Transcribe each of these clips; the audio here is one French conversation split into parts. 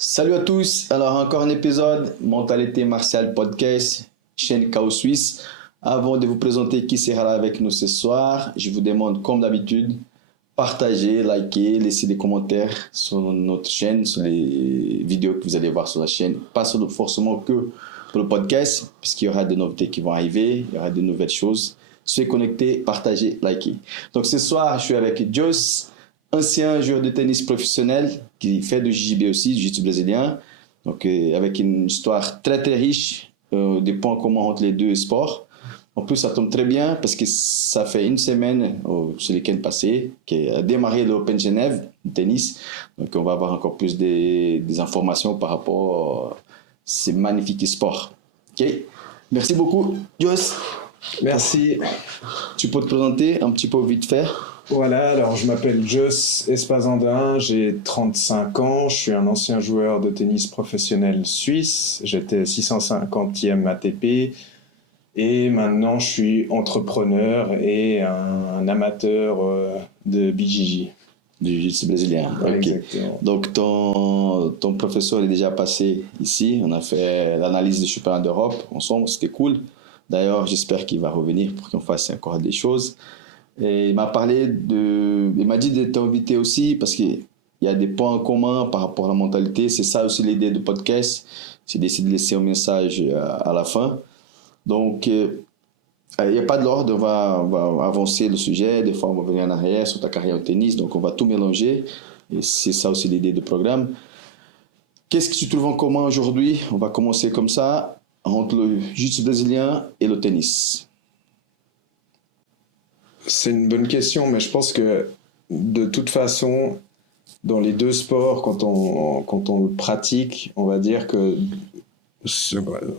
Salut à tous, alors encore un épisode Mentalité Martiale Podcast, chaîne Chaos Suisse. Avant de vous présenter qui sera là avec nous ce soir, je vous demande comme d'habitude, partagez, likez, laissez des commentaires sur notre chaîne, sur les vidéos que vous allez voir sur la chaîne. Pas forcément que pour le podcast, puisqu'il y aura des nouveautés qui vont arriver, il y aura de nouvelles choses. Soyez connectés, partagez, likez. Donc ce soir, je suis avec Joss, ancien joueur de tennis professionnel qui fait du JJB aussi, du jiu-jitsu brésilien. Donc, avec une histoire très très riche, des points communs entre les deux sports. En plus, ça tombe très bien parce que ça fait une semaine, ce week-end passé, qu'il a démarré l'Open Genève de tennis. Donc, on va avoir encore plus des informations par rapport à ces magnifiques sports. Ok, merci beaucoup, Joss. Merci. Tu peux te présenter un petit peu vite fait? Voilà, alors je m'appelle Joss Espazandin, j'ai 35 ans, je suis un ancien joueur de tennis professionnel suisse, j'étais 650e ATP et maintenant je suis entrepreneur et un amateur de BJJ. Du jiu-jitsu brésilien. Ouais, Ok. exactement. Donc, ton professeur est déjà passé ici. On a fait l'analyse des championnats d'Europe ensemble. C'était cool. D'ailleurs, j'espère qu'il va revenir pour qu'on fasse encore des choses. Et il m'a il m'a dit de t'inviter aussi parce qu'il y a des points en commun par rapport à la mentalité. C'est ça aussi l'idée du podcast. C'est d'essayer de laisser un message à la fin. Donc, il n'y a pas de l'ordre, on va avancer le sujet, des fois on va venir en arrière sur ta carrière au tennis, donc on va tout mélanger, et c'est ça aussi l'idée du programme. Qu'est-ce que tu trouves en commun aujourd'hui? On va commencer comme ça, entre le jiu-jitsu brésilien et le tennis. C'est une bonne question, mais je pense que de toute façon, dans les deux sports, quand on le pratique, on va dire que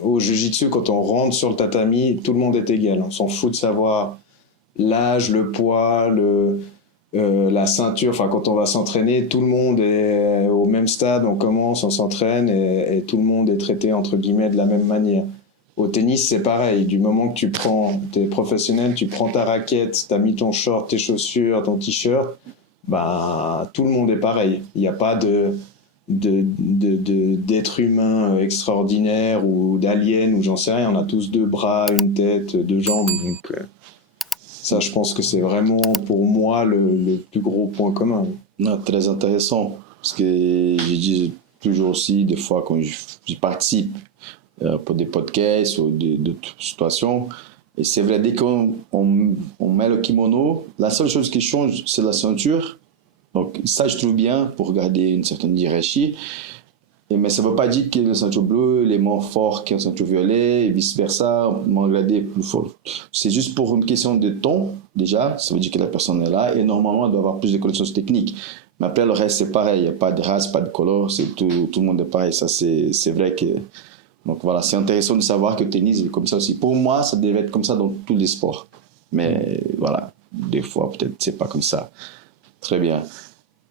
au jiu-jitsu, quand on rentre sur le tatami, tout le monde est égal. On s'en fout de savoir l'âge, le poids, la ceinture. Enfin, quand on va s'entraîner, tout le monde est au même stade. On commence, on s'entraîne et tout le monde est traité entre guillemets de la même manière. Au tennis, c'est pareil. Du moment que t'es professionnel, tu prends ta raquette, t'as mis ton short, tes chaussures, ton t-shirt, bah, tout le monde est pareil. Il n'y a pas d'être humain extraordinaire ou d'alien ou j'en sais rien. On a tous deux bras, une tête, deux jambes. Donc, ça, je pense que c'est vraiment pour moi le plus gros point commun. Non, très intéressant, parce que je dis toujours aussi, des fois quand je participe pour des podcasts ou d'autres situations, et c'est vrai, dès qu'on met le kimono, la seule chose qui change, c'est la ceinture. Donc ça, je trouve bien pour garder une certaine hiérarchie. Mais ça ne veut pas dire que le ceinture bleu est moins fort qu'un ceinture violet et vice-versa, moins gradé est plus fort. C'est juste pour une question de ton, déjà. Ça veut dire que la personne est là et normalement, elle doit avoir plus de connaissances techniques. Mais après, le reste, c'est pareil. Il n'y a pas de race, pas de couleur. Tout le monde est pareil. Ça, c'est vrai que... Donc voilà, c'est intéressant de savoir que le tennis est comme ça aussi. Pour moi, ça devait être comme ça dans tous les sports. Mais voilà, des fois, peut-être, c'est pas comme ça. Très bien.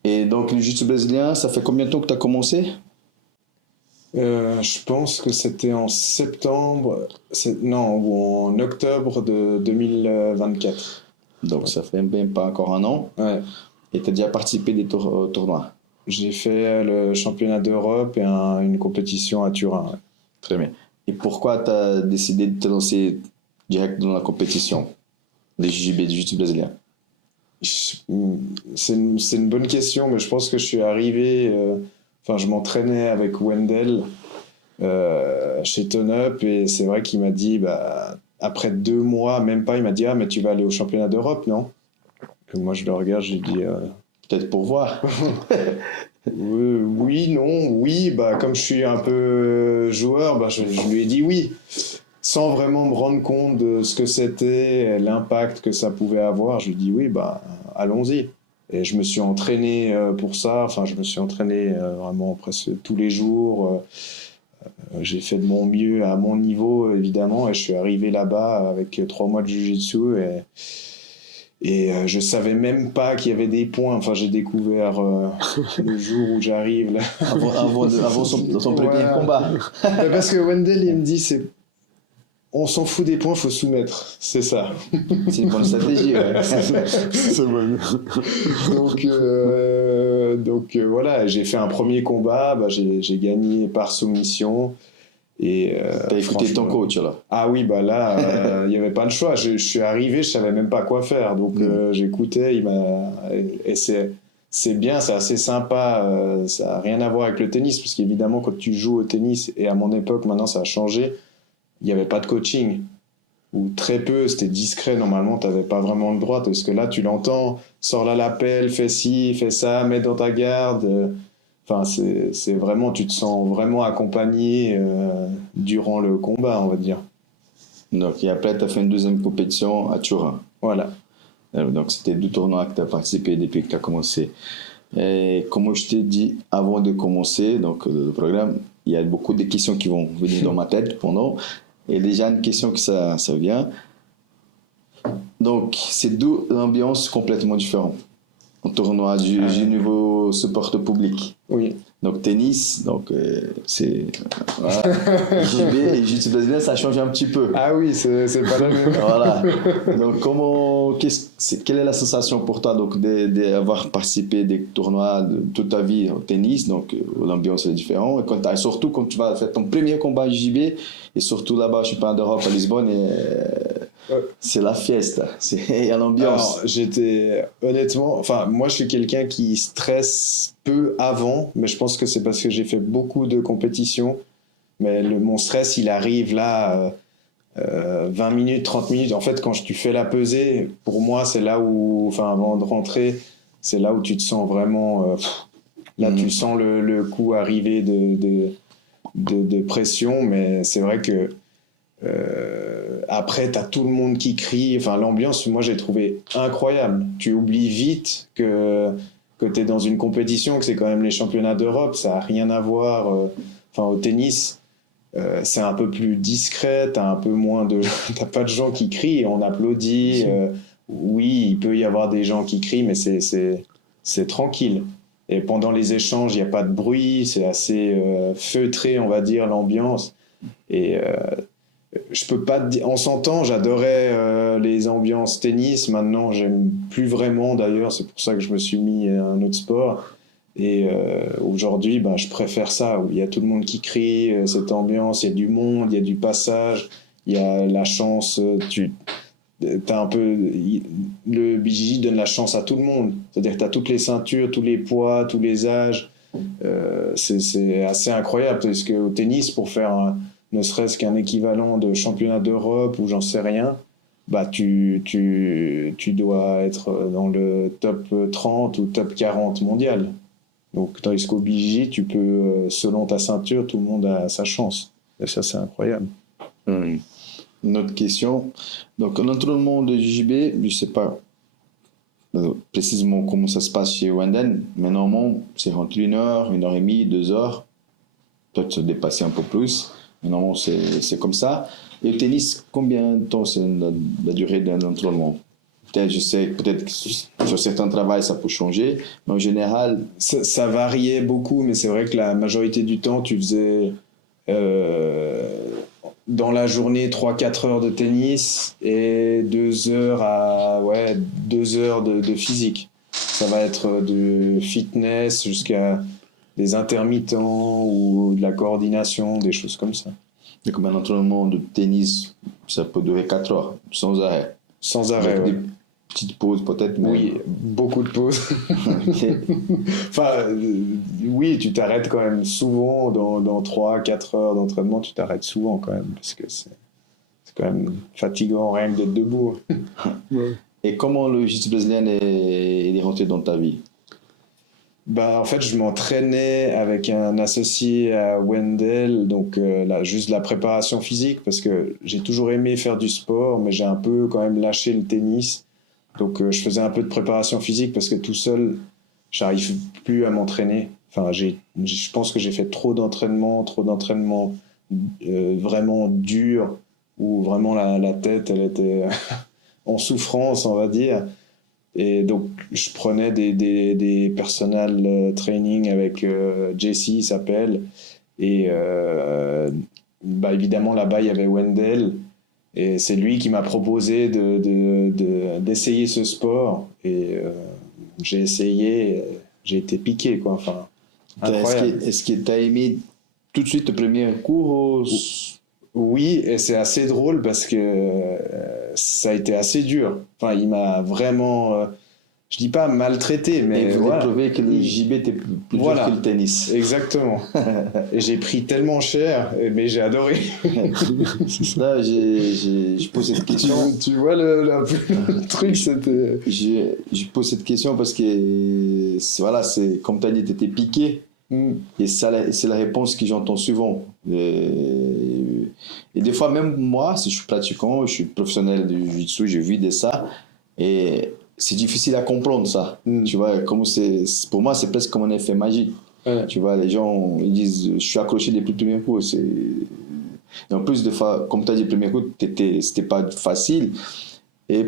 Et donc, le jiu-jitsu brésilien, ça fait combien de temps que tu as commencé? Je pense que c'était en ou en octobre de 2024. Donc, ça fait même pas encore un an. Ouais. Et tu as déjà participé des tournois? J'ai fait le championnat d'Europe et une compétition à Turin. Ouais. Très bien. Et pourquoi tu as décidé de te lancer direct dans la compétition des JJB, du jiu-jitsu brésilien? C'est une bonne question, mais je pense que je suis arrivé... je m'entraînais avec Wendell chez Tone Up et c'est vrai qu'il m'a dit, après 2 mois, même pas, il m'a dit « Ah, mais tu vas aller au championnat d'Europe, non ?» Et moi, je le regarde, je lui dis peut-être pour voir. Oui, non, oui, comme je suis un peu joueur, je lui ai dit oui, sans vraiment me rendre compte de ce que c'était, l'impact que ça pouvait avoir. Je lui ai dit oui, allons-y. Et je me suis entraîné pour ça, je me suis entraîné vraiment presque tous les jours. J'ai fait de mon mieux à mon niveau, évidemment, et je suis arrivé là-bas avec 3 mois de jiu-jitsu et je savais même pas qu'il y avait des points. J'ai découvert le jour où j'arrive là. Avant son premier combat. Parce que Wendell, il me dit on s'en fout des points, faut soumettre, c'est ça. C'est une bonne stratégie. Ouais. C'est bon. Donc voilà, j'ai fait un premier combat, j'ai gagné par soumission. Et t'as écouté ton coach là? Ah oui, là, il n'y avait pas le choix. Je suis arrivé, je savais même pas quoi faire. Donc j'écoutais, et c'est bien, c'est assez sympa. Ça n'a rien à voir avec le tennis, parce qu'évidemment, quand tu joues au tennis, et à mon époque, maintenant ça a changé, il n'y avait pas de coaching. Ou très peu, c'était discret. Normalement, tu n'avais pas vraiment le droit, parce que là, tu l'entends, sors là l'appel, fais ci, fais ça, mets dans ta garde. Enfin, c'est vraiment, tu te sens vraiment accompagné durant le combat, on va dire. Donc, et après, tu as fait une deuxième compétition à Turin. Voilà. Donc, c'était 2 tournois que tu as participé depuis que tu as commencé. Et comme je t'ai dit avant de commencer donc, le programme, il y a beaucoup de questions qui vont venir dans ma tête pendant. Et déjà, une question que ça vient. Donc, c'est 2 ambiances complètement différentes. Un tournoi du niveau support public. Oui. Donc tennis, donc c'est voilà. JB et jiu-jitsu brésilien, ça change un petit peu. Ah oui, c'est pas la même. Voilà. Donc quelle est la sensation pour toi donc d'avoir participé des tournois de toute ta vie au tennis, donc l'ambiance est différente et surtout quand tu vas faire ton premier combat à JB et surtout là-bas je suis pas en Europe à Lisbonne et c'est la fiesta, il y a l'ambiance. Alors, honnêtement, moi je suis quelqu'un qui stresse peu avant, mais je pense que c'est parce que j'ai fait beaucoup de compétitions. Mais mon stress, il arrive là, 20 minutes, 30 minutes. En fait, quand tu fais la pesée, pour moi, c'est là où, avant de rentrer, c'est là où tu te sens vraiment. Là, tu sens le coup arriver de pression, mais c'est vrai que. Après, t'as tout le monde qui crie. L'ambiance, moi, j'ai trouvé incroyable. Tu oublies vite que t'es dans une compétition, que c'est quand même les championnats d'Europe. Ça n'a rien à voir. Au tennis, c'est un peu plus discret. T'as un peu moins de. T'as pas de gens qui crient. On applaudit. Oui, il peut y avoir des gens qui crient, mais c'est tranquille. Et pendant les échanges, il n'y a pas de bruit. C'est assez feutré, on va dire, l'ambiance. Et je peux pas te dire, on s'entend, j'adorais les ambiances tennis, maintenant j'aime plus vraiment d'ailleurs, c'est pour ça que je me suis mis à un autre sport et aujourd'hui je préfère ça où il y a tout le monde qui crie, cette ambiance, il y a du monde, il y a du passage, il y a la chance, t'as un peu, le BJJ donne la chance à tout le monde, c'est-à-dire que t'as toutes les ceintures, tous les poids, tous les âges, c'est assez incroyable parce qu'au tennis pour faire ne serait-ce qu'un équivalent de championnat d'Europe ou j'en sais rien, tu dois être dans le top 30 ou top 40 mondial. Donc, tandis qu'au BJJ, tu peux, selon ta ceinture, tout le monde a sa chance. Et ça, c'est incroyable. Une autre question. Donc, l'entraînement de JB, je ne sais pas précisément comment ça se passe chez Wenden, mais normalement, c'est entre 1 heure, 1 heure et demie, 2 heures. Peut-être se dépasser un peu plus. Mais normalement, c'est comme ça. Et le tennis, combien de temps c'est la durée d'un entraînement? Peut-être, je sais, peut-être que sur certains travails, ça peut changer, mais en général... Ça variait beaucoup, mais c'est vrai que la majorité du temps, tu faisais dans la journée 3-4 heures de tennis et 2 heures 2 heures de physique. Ça va être de fitness jusqu'à des intermittents ou de la coordination, des choses comme ça. Et comme un entraînement de tennis, ça peut durer 4 heures, sans arrêt. Sans arrêt, oui. Des petites pauses peut-être, mais... Oui, beaucoup de pauses. Oui, tu t'arrêtes quand même souvent, dans 3-4 heures d'entraînement, tu t'arrêtes souvent quand même, parce que c'est quand même fatigant rien que d'être debout. Et comment le jiu-jitsu brésilien est rentré dans ta vie? En fait, je m'entraînais avec un associé à Wendel, donc juste la préparation physique, parce que j'ai toujours aimé faire du sport, mais j'ai un peu quand même lâché le tennis. Donc, je faisais un peu de préparation physique parce que tout seul, j'arrive plus à m'entraîner. Je pense que j'ai fait trop d'entraînements vraiment durs, où vraiment la tête, elle était en souffrance, on va dire. Et donc, je prenais des personal training avec Jesse, il s'appelle. Et évidemment, là-bas, il y avait Wendel. Et c'est lui qui m'a proposé d'essayer ce sport. Et j'ai essayé, j'ai été piqué, quoi. Enfin, incroyable. Est-ce que tu as aimé tout de suite le premier cours Oui, et c'est assez drôle parce que ça a été assez dur. Enfin, il m'a vraiment, je dis pas maltraité, mais Et vous voilà. prouvé que le JB était plus dur que le tennis. Exactement. Et j'ai pris tellement cher, mais j'ai adoré. Là, je pose cette question. Tu vois le truc, c'était. Je pose cette question parce que voilà, c'est comme tu as dit, tu étais piqué. Et c'est la réponse que j'entends souvent. Et des fois, même moi, si je suis pratiquant, je suis professionnel du jiu-jitsu, je vis de ça. Et c'est difficile à comprendre ça. Tu vois, pour moi, c'est presque comme un effet magique. Ouais. Tu vois, les gens ils disent je suis accroché depuis le premier coup. Et en plus, des fois, comme tu as dit, le premier coup, c'était pas facile. Et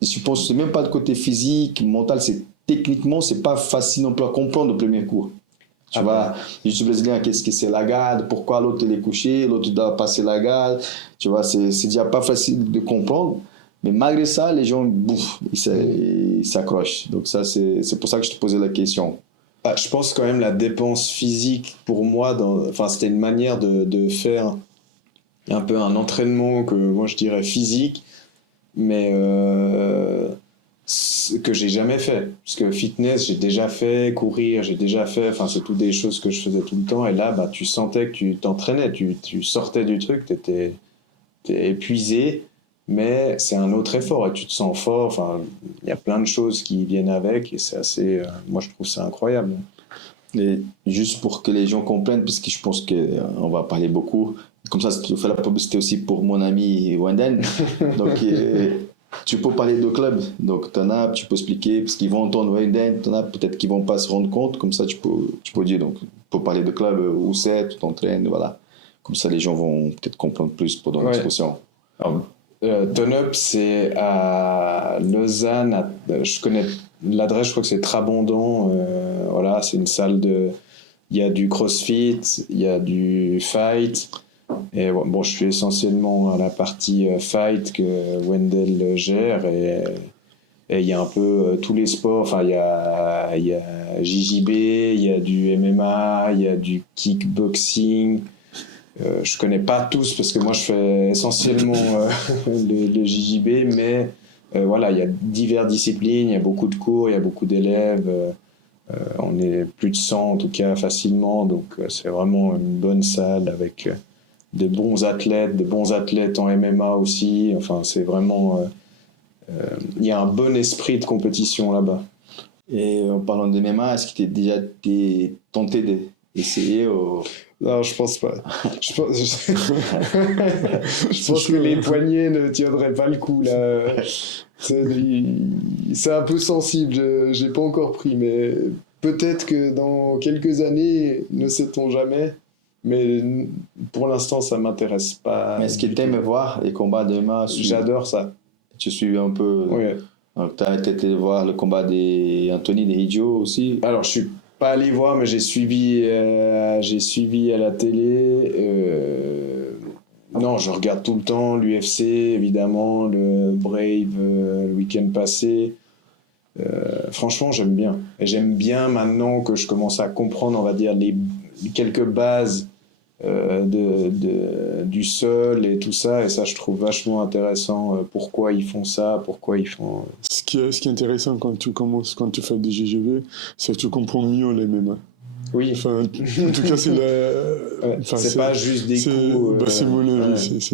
je pense que c'est même pas le côté physique, mental, techniquement, c'est pas facile non plus à comprendre le premier coup. Tu vois, le jiu-jitsu brésilien, qu'est-ce que c'est la garde, pourquoi l'autre il est couché, l'autre doit passer la garde. Tu vois, c'est déjà pas facile de comprendre. Mais malgré ça, les gens, ils s'accrochent. Donc ça, c'est pour ça que je te posais la question. Je pense quand même la dépense physique, pour moi, c'était une manière de faire un peu un entraînement que moi je dirais physique, mais que j'ai jamais fait. Parce que fitness, j'ai déjà fait, courir, j'ai déjà fait, enfin c'est toutes des choses que je faisais tout le temps. Et là, tu sentais que tu t'entraînais, tu sortais du truc, t'es épuisé, mais c'est un autre effort et tu te sens fort. Enfin, il y a plein de choses qui viennent avec et c'est assez. Moi, je trouve ça incroyable. Et juste pour que les gens comprennent, puisque je pense qu'on va parler beaucoup, comme ça, tu fais la publicité aussi pour mon ami Wenden. Donc, tu peux parler de club. Donc, tu peux expliquer, parce qu'ils vont entendre Wenden, peut-être qu'ils ne vont pas se rendre compte. Comme ça, tu peux dire, donc, tu peux parler de club, où c'est, tu t'entraînes, voilà. Comme ça, les gens vont peut-être comprendre plus pendant l'expression. Turn Up, c'est à Lausanne. Je connais l'adresse, je crois que c'est Trabondon. Voilà, c'est une salle il y a du crossfit, il y a du fight. Et bon, je suis essentiellement à la partie fight que Wendell gère. Et il y a un peu tous les sports. Enfin, il y a JJB, il y a du MMA, il y a du kickboxing. Je connais pas tous parce que moi je fais essentiellement le JJB, mais voilà, il y a diverses disciplines, il y a beaucoup de cours, il y a beaucoup d'élèves, on est plus de 100 en tout cas facilement, donc c'est vraiment une bonne salle avec de bons athlètes en MMA aussi, enfin c'est vraiment, il y a un bon esprit de compétition là-bas. Et en parlant de MMA, est-ce que tu es déjà tenté d'essayer Non, je pense pas. Je pense que les poignets ne tiendraient pas le coup là. C'est un peu sensible. J'ai pas encore pris, mais peut-être que dans quelques années, ne sait-on jamais. Mais pour l'instant, ça m'intéresse pas. Mais est-ce que tu aimes voir les combats de MMA? J'adore ça. Tu suis un peu. Oui. Donc, tu as été voir le combat d'Anthony Hijo aussi? Alors, je suis pas allé voir, mais j'ai suivi à la télé. Non, je regarde tout le temps l'UFC, évidemment, le Brave le week-end passé. Franchement, j'aime bien. Et j'aime bien maintenant que je commence à comprendre, on va dire, les quelques bases du sol et tout ça. Et ça, je trouve vachement intéressant. Pourquoi ils font ça, pourquoi ils font... Ce qui est intéressant quand tu fais des GGV, c'est que tu comprends mieux les MMA. Oui. Enfin, en tout cas, c'est c'est pas juste des coups. C'est mon avis.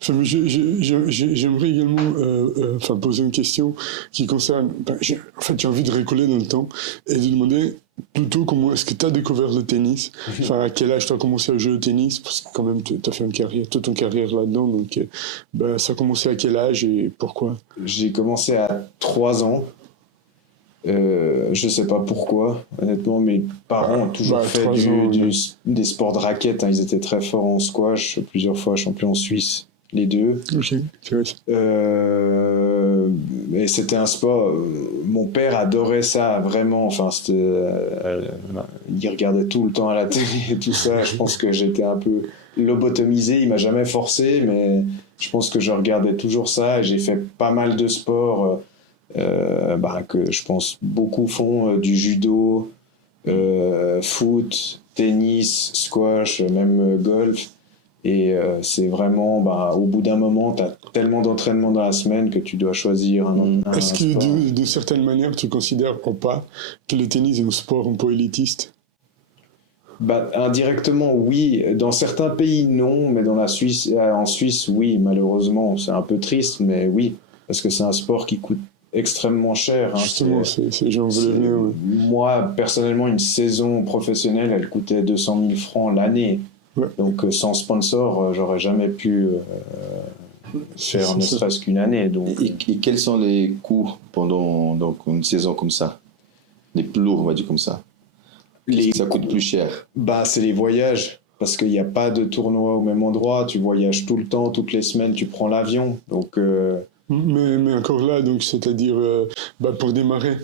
Enfin, j'aimerais également poser une question qui concerne. J'ai envie de récoller dans le temps et de demander plutôt comment est-ce que tu as découvert le tennis. Enfin, à quel âge tu as commencé à jouer au tennis? Parce que quand même, tu as fait toute une carrière là-dedans. Donc, ça a commencé à quel âge et pourquoi? J'ai commencé à 3 ans. Je sais pas pourquoi, honnêtement, mes parents ont toujours fait des sports de raquettes, hein, ils étaient très forts en squash, plusieurs fois champion suisse, les deux. Ok, c'est vrai. Et c'était un sport, mon père adorait ça vraiment, enfin, il regardait tout le temps à la télé et tout ça, je pense que j'étais un peu lobotomisé, il m'a jamais forcé, mais je pense que je regardais toujours ça et j'ai fait pas mal de sports que je pense beaucoup font, du judo, foot, tennis, squash, même golf. Et c'est vraiment, au bout d'un moment, tu as tellement d'entraînement dans la semaine que tu dois choisir un Est-ce que sport. de certaine manière, tu considères ou pas que le tennis est un sport un peu élitiste? Indirectement, oui. Dans certains pays, non, mais en Suisse, oui, malheureusement. C'est un peu triste, mais oui, parce que c'est un sport qui coûte extrêmement cher. Justement, j'en voulais venir. Ouais. Moi, personnellement, une saison professionnelle, elle coûtait 200 000 francs l'année. Ouais. Donc, sans sponsor, j'aurais jamais pu faire ne serait-ce qu'une année. Donc... Et quels sont les coûts pendant donc, une saison comme ça? Les plus lourds, on va dire comme ça. Ça coûte plus cher. C'est les voyages, parce qu'il n'y a pas de tournoi au même endroit, tu voyages tout le temps, toutes les semaines, tu prends l'avion, donc... Mais encore là, donc, c'est-à-dire, pour démarrer,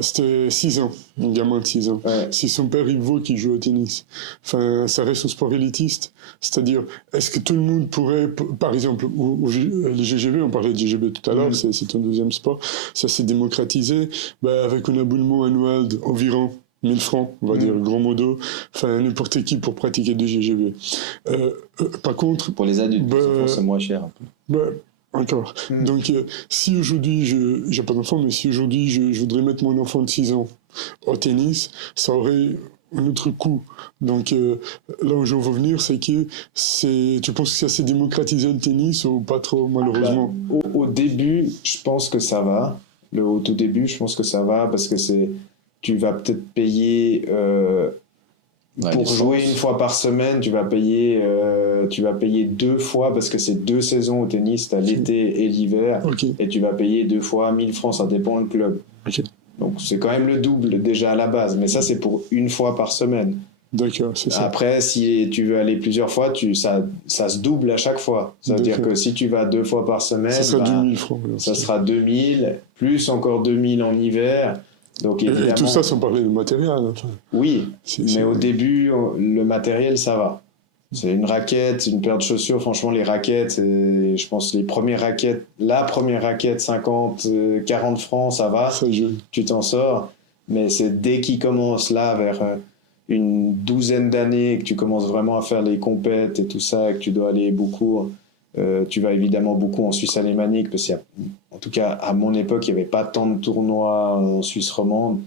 c'était 6 ans, un gamin de 6 ans. Ouais. Si son père, il veut qu'il joue au tennis, ça reste un sport élitiste. C'est-à-dire, est-ce que tout le monde pourrait, par exemple, les GGB, on parlait de GGB tout à l'heure, c'est un deuxième sport, ça s'est démocratisé, avec un abonnement annuel d'environ 1000 francs, on va dire, gros modo, n'importe qui pour pratiquer du GGB. Par contre... Pour les adultes, c'est moins cher un peu. Encore. Donc, si aujourd'hui, j'ai pas d'enfant, mais si aujourd'hui je voudrais mettre mon enfant de 6 ans au tennis, ça aurait un autre coût. Donc, là où je veux venir, c'est que tu penses que ça s'est démocratisé le tennis ou pas trop, malheureusement? Au début, je pense que ça va. Au tout début, je pense que ça va parce que tu vas peut-être payer pour jouer une fois par semaine, tu vas payer 2 fois parce que c'est 2 saisons au tennis, t'as l'été et l'hiver, et tu vas payer 2 fois 1000 francs, ça dépend du club. Donc c'est quand même le double déjà à la base, mais ça c'est pour une fois par semaine. D'accord, c'est ça. Après, si tu veux aller plusieurs fois, ça se double à chaque fois. Ça veut dire que si tu vas 2 fois par semaine, ça sera 2000 francs. Ça sera 2000, plus encore 2000 en hiver. Donc, et tout ça sans parler de matériel. Oui, mais au début, le matériel, ça va. C'est une raquette, une paire de chaussures. Franchement, les raquettes, je pense la première raquette, 50, 40 francs, ça va. Tu t'en sors. Mais c'est dès qu'ils commencent là, vers une douzaine d'années, que tu commences vraiment à faire les compètes et tout ça, et que tu dois aller beaucoup... tu vas évidemment beaucoup en Suisse alémanique, parce qu'en tout cas, à mon époque, il n'y avait pas tant de tournois en Suisse romande.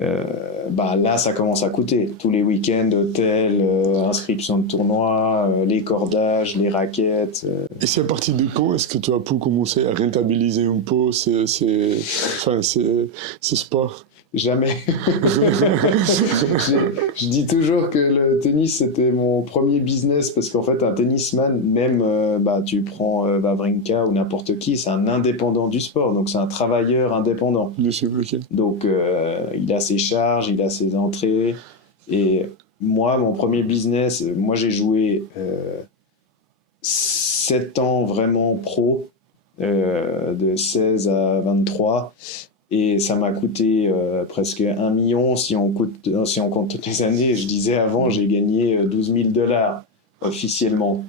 Là, ça commence à coûter. Tous les week-ends, hôtel, inscription de tournois, les cordages, les raquettes. Et c'est à partir de quand est-ce que tu as pu commencer à rentabiliser un peu ce sport? Jamais. Je dis toujours que le tennis c'était mon premier business parce qu'en fait un tennisman, même tu prends Wawrinka ou n'importe qui, c'est un indépendant du sport, donc c'est un travailleur indépendant. Bien sûr, ok. Donc il a ses charges, il a ses entrées. Et moi, mon premier business, j'ai joué 7 ans vraiment pro, de 16 à 23. Et ça m'a coûté presque 1 million si on compte toutes les années. Je disais avant, j'ai gagné $12 000 officiellement.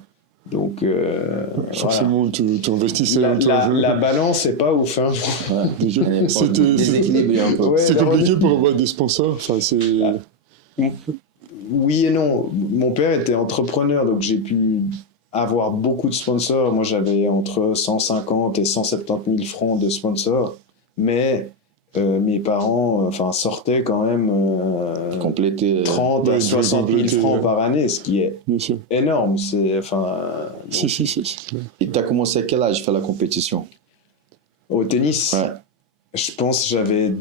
Donc, forcément, voilà. tu investissais. La balance, c'est pas ouf. Hein. Ouais. C'était déséquilibré un peu. C'est compliqué pour avoir des sponsors. Oui et non. Mon père était entrepreneur, donc j'ai pu avoir beaucoup de sponsors. Moi, j'avais entre 150 et 170 000 francs de sponsors. Mais mes parents sortaient quand même compléter 30 à 60 000 francs par année, ce qui est énorme. Si. Et tu as commencé à quel âge à faire la compétition? Au tennis, je pense que j'avais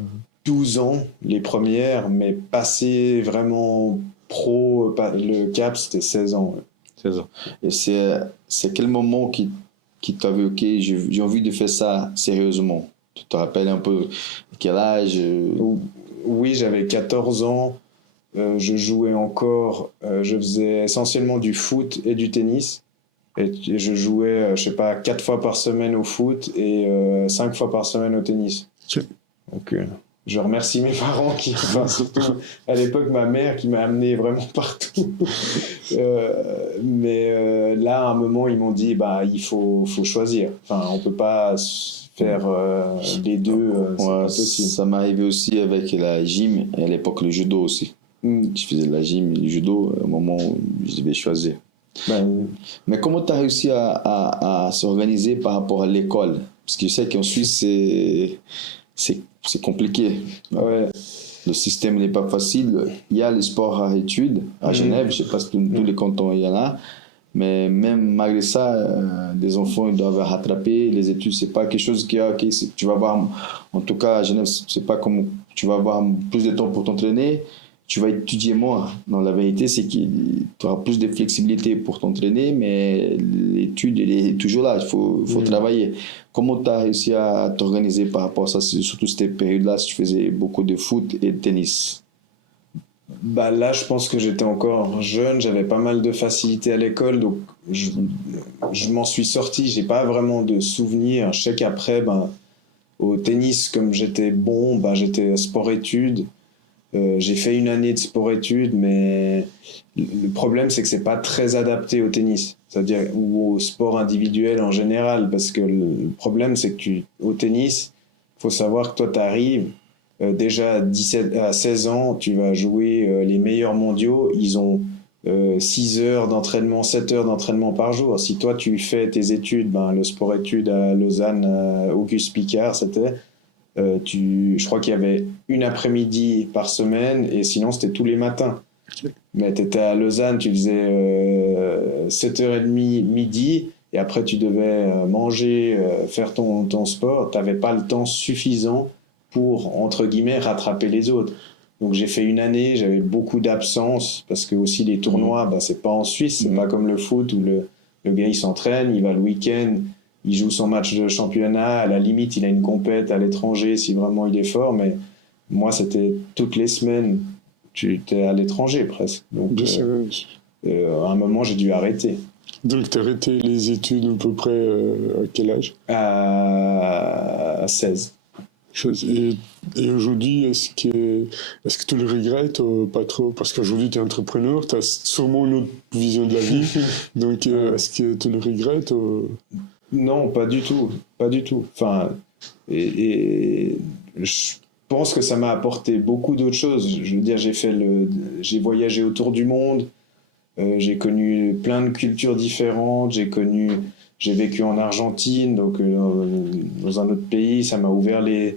12 ans les premières, mais passé vraiment pro, le cap, c'était 16 ans. 16 ans. Et c'est quel moment qui t'a vu, ok, j'ai envie de faire ça sérieusement? Tu te rappelles un peu quel âge? Oui, j'avais 14 ans. Je jouais encore. Je faisais essentiellement du foot et du tennis. Et je jouais, 4 fois par semaine au foot et 5 fois par semaine au tennis. Okay. Donc, Je remercie mes parents enfin, surtout à l'époque ma mère qui m'a amené vraiment partout. Mais là, à un moment, ils m'ont dit, il faut choisir. Enfin, on peut pas faire les deux, c'est pas possible. Ça m'est arrivé aussi avec la gym et à l'époque le judo aussi. Je faisais de la gym et du judo au moment où je devais choisir. Mais comment tu as réussi à s'organiser par rapport à l'école? Parce que je sais qu'en Suisse, c'est compliqué. Ouais. Le système n'est pas facile. Il y a les sports à études à Genève, je ne sais pas si tous les cantons il y en a. Mais même malgré ça, des enfants ils doivent rattraper les études. C'est pas quelque chose qui tu vas avoir. En tout cas, à Genève, c'est pas comme tu vas avoir plus de temps pour t'entraîner. Tu vas étudier moins. Non, la vérité, c'est que tu auras plus de flexibilité pour t'entraîner, mais l'étude, elle est toujours là. Il faut travailler. Comment tu as réussi à t'organiser par rapport à ça, surtout cette période-là, si tu faisais beaucoup de foot et de tennis? Là, je pense que j'étais encore jeune, j'avais pas mal de facilité à l'école, donc je m'en suis sorti. J'ai pas vraiment de souvenirs. Je sais qu'après, au tennis, comme j'étais bon, j'étais sport-études. J'ai fait une année de sport-études, mais le problème, c'est que c'est pas très adapté au tennis, c'est-à-dire ou au sport individuel en général, parce que le problème, c'est que au tennis, faut savoir que toi, tu arrives déjà à 16 ans, tu vas jouer les meilleurs mondiaux, ils ont 6 heures d'entraînement, 7 heures d'entraînement par jour. Si toi, tu fais tes études, le sport-études à Lausanne, Auguste Picard, c'était... je crois qu'il y avait une après-midi par semaine et sinon c'était tous les matins. Mais tu étais à Lausanne, tu faisais 7h30 midi et après tu devais manger, faire ton sport. Tu n'avais pas le temps suffisant pour, entre guillemets, rattraper les autres. Donc j'ai fait une année, j'avais beaucoup d'absence parce que aussi les tournois, c'est pas en Suisse, c'est pas comme le foot où le gars il s'entraîne, il va le week-end, il joue son match de championnat, à la limite il a une compète à l'étranger si vraiment il est fort, mais moi c'était toutes les semaines, tu étais à l'étranger presque. Donc à un moment j'ai dû arrêter. Donc tu as arrêté les études à peu près à quel âge? À 16. Et aujourd'hui, est-ce que tu le regrettes pas trop? Parce qu'aujourd'hui, tu es entrepreneur, tu as sûrement une autre vision de la vie. Donc, est-ce que tu le regrettes Non, pas du tout. Pas du tout. Enfin, et je pense que ça m'a apporté beaucoup d'autres choses. Je veux dire, j'ai voyagé autour du monde, j'ai connu plein de cultures différentes, j'ai vécu en Argentine, donc dans un autre pays, ça m'a ouvert les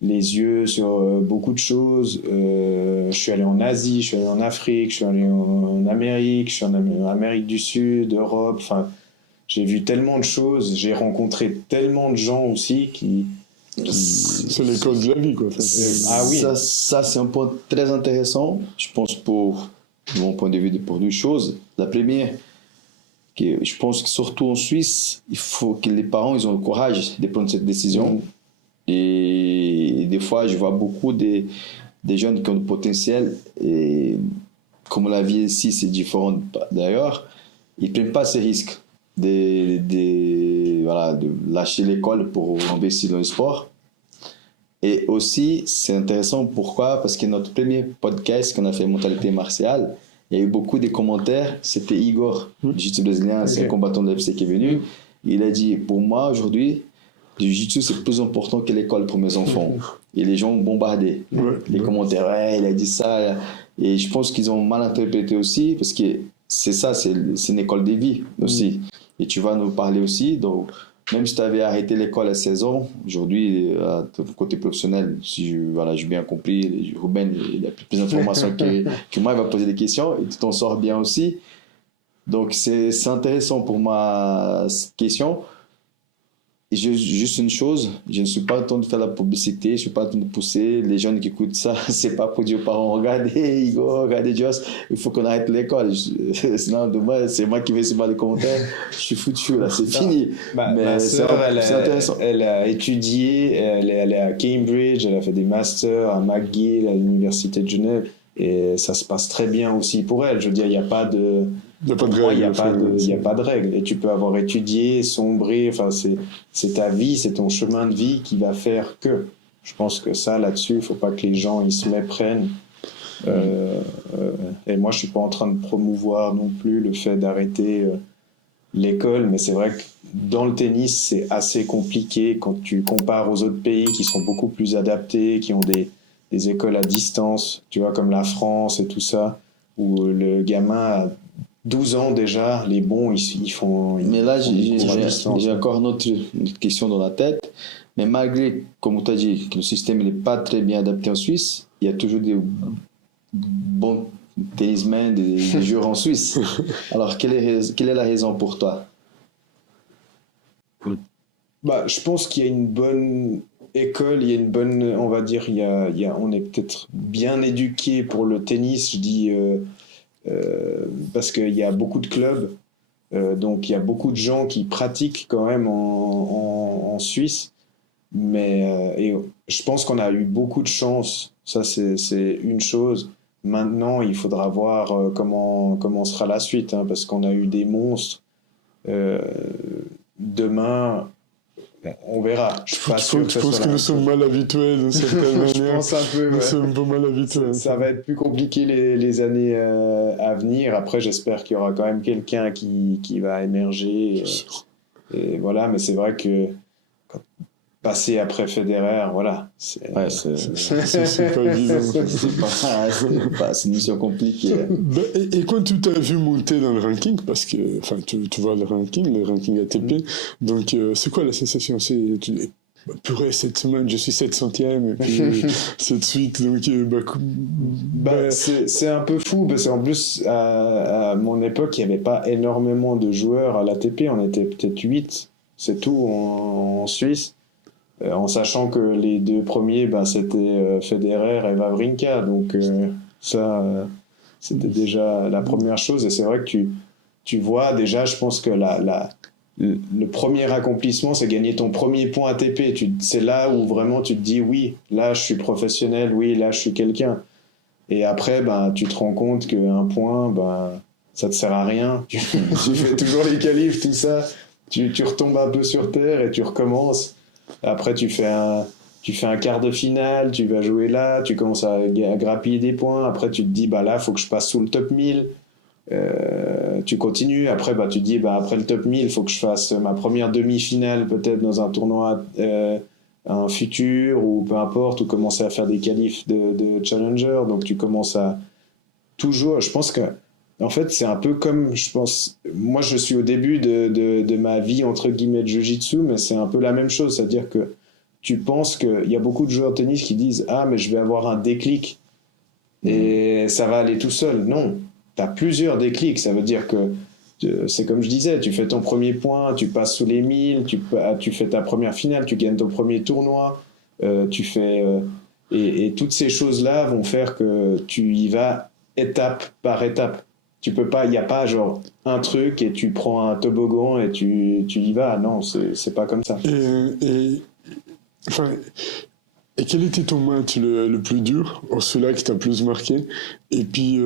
yeux sur beaucoup de choses. Je suis allé en Asie, je suis allé en Afrique, je suis allé en Amérique, je suis en Amérique du Sud, Europe. Enfin, j'ai vu tellement de choses, j'ai rencontré tellement de gens aussi qui... C'est l'école de la vie, quoi. Ah oui. Ça c'est un point très intéressant, je pense, pour mon point de vue pour deux choses. La première, que je pense que surtout en Suisse, il faut que les parents ils ont le courage de prendre cette décision. Et des fois, je vois beaucoup des jeunes qui ont le potentiel, et comme la vie ici, c'est différent d'ailleurs, ils ne prennent pas ces risques de lâcher l'école pour investir dans le sport. Et aussi, c'est intéressant, pourquoi? Parce que notre premier podcast qu'on a fait, Mentalité martiale, il y a eu beaucoup de commentaires. C'était Igor, le jiu-jitsu brésilien, c'est un combattant de l'UFC qui est venu. Il a dit, pour moi, aujourd'hui, le jiu-jitsu, c'est plus important que l'école pour mes enfants. Et les gens ont bombardé les commentaires. Ouais, il a dit ça. Et je pense qu'ils ont mal interprété aussi, parce que c'est ça, c'est une école de vie aussi. Et tu vas nous parler aussi. Donc, même si tu avais arrêté l'école à 16 ans, aujourd'hui, à ton côté professionnel, si j'ai bien compris, Ruben, il a plus d'informations que moi, il va poser des questions et tu t'en sors bien aussi. Donc, c'est intéressant pour moi, cette question. Et juste une chose, je ne suis pas en train de faire la publicité, je ne suis pas en train de pousser les jeunes qui écoutent ça. C'est pas pour dire aux parents, regardez Igor, regardez Joss, il faut qu'on arrête l'école. Sinon, demain, c'est moi qui vais se voir les commentaires. Je suis foutu, là, c'est fini. Ma sœur, elle a étudié, elle est à Cambridge, elle a fait des masters à McGill, à l'université de Genève. Et ça se passe très bien aussi pour elle. Je veux dire, il n'y a pas de... Il n'y a pas de règle. Et tu peux avoir étudié, sombré, enfin, c'est ta vie, c'est ton chemin de vie qui va faire que. Je pense que ça, là-dessus, il ne faut pas que les gens ils se méprennent. Et moi, je ne suis pas en train de promouvoir non plus le fait d'arrêter l'école, mais c'est vrai que dans le tennis, c'est assez compliqué quand tu compares aux autres pays qui sont beaucoup plus adaptés, qui ont des écoles à distance, tu vois, comme la France et tout ça, où le gamin a 12 ans déjà, les bons, ils font... Mais là, des cours à distance. j'ai encore une autre question dans la tête. Mais malgré, comme tu as dit, que le système n'est pas très bien adapté en Suisse, il y a toujours des bons tennismen, des joueurs en Suisse. Alors, quelle est la raison pour toi? Bah, je pense qu'il y a une bonne école, il y a une bonne, on va dire, on est peut-être bien éduqué pour le tennis, je dis, parce qu'il y a beaucoup de clubs, donc il y a beaucoup de gens qui pratiquent quand même en Suisse, mais et je pense qu'on a eu beaucoup de chance, ça c'est une chose. Maintenant, il faudra voir comment sera la suite, hein, parce qu'on a eu des monstres. Demain, on verra. Je suis pas sûr Je pense que nous sommes mal habitués d'une certaine manière. Je pense un peu. Nous Ouais. sommes pas mal habitués. Ça va être plus compliqué les années à venir. Après, j'espère qu'il y aura quand même quelqu'un qui va émerger. Et voilà, mais c'est vrai que passer après Federer, voilà. C'est pas évident. C'est une mission compliquée. Et quand tu t'as vu monter dans le ranking, parce que tu vois le ranking ATP, donc c'est quoi la sensation? Purée, cette semaine, je suis 700e, et puis cette suite, donc c'est un peu fou, parce qu'en plus, à mon époque, il n'y avait pas énormément de joueurs à l'ATP, on était peut-être 8, c'est tout en Suisse. En sachant que les deux premiers, c'était Federer et Wawrinka, donc ça, c'était déjà la première chose. Et c'est vrai que tu vois déjà, je pense que le premier accomplissement, c'est gagner ton premier point ATP. C'est là où vraiment tu te dis, oui, là je suis professionnel, oui, là je suis quelqu'un. Et après, tu te rends compte qu'un point, ça te sert à rien. Tu fais toujours les qualifs, tout ça. Tu retombes un peu sur terre et tu recommences. Après, tu fais un quart de finale, tu vas jouer là, tu commences à grappiller des points. Après, tu te dis, là, il faut que je passe sous le top 1000. Tu continues. Après, tu te dis, après le top 1000, il faut que je fasse ma première demi-finale, peut-être dans un tournoi un futur, ou peu importe, ou commencer à faire des qualifs de challenger. Donc, tu commences à toujours. Je pense que, en fait, c'est un peu comme, moi je suis au début de ma vie entre guillemets de jiu-jitsu, mais c'est un peu la même chose, c'est-à-dire que tu penses qu'il y a beaucoup de joueurs de tennis qui disent « Ah, mais je vais avoir un déclic et ça va aller tout seul ». Non, tu as plusieurs déclics, ça veut dire que c'est comme je disais, tu fais ton premier point, tu passes sous les 1000, tu fais ta première finale, tu gagnes ton premier tournoi, et toutes ces choses-là vont faire que tu y vas étape par étape. Tu peux pas, il n'y a pas genre un truc et tu prends un toboggan et tu y vas. Non, c'est pas comme ça. Et quel était ton match le plus dur, ou celui-là qui t'a plus marqué? Et puis,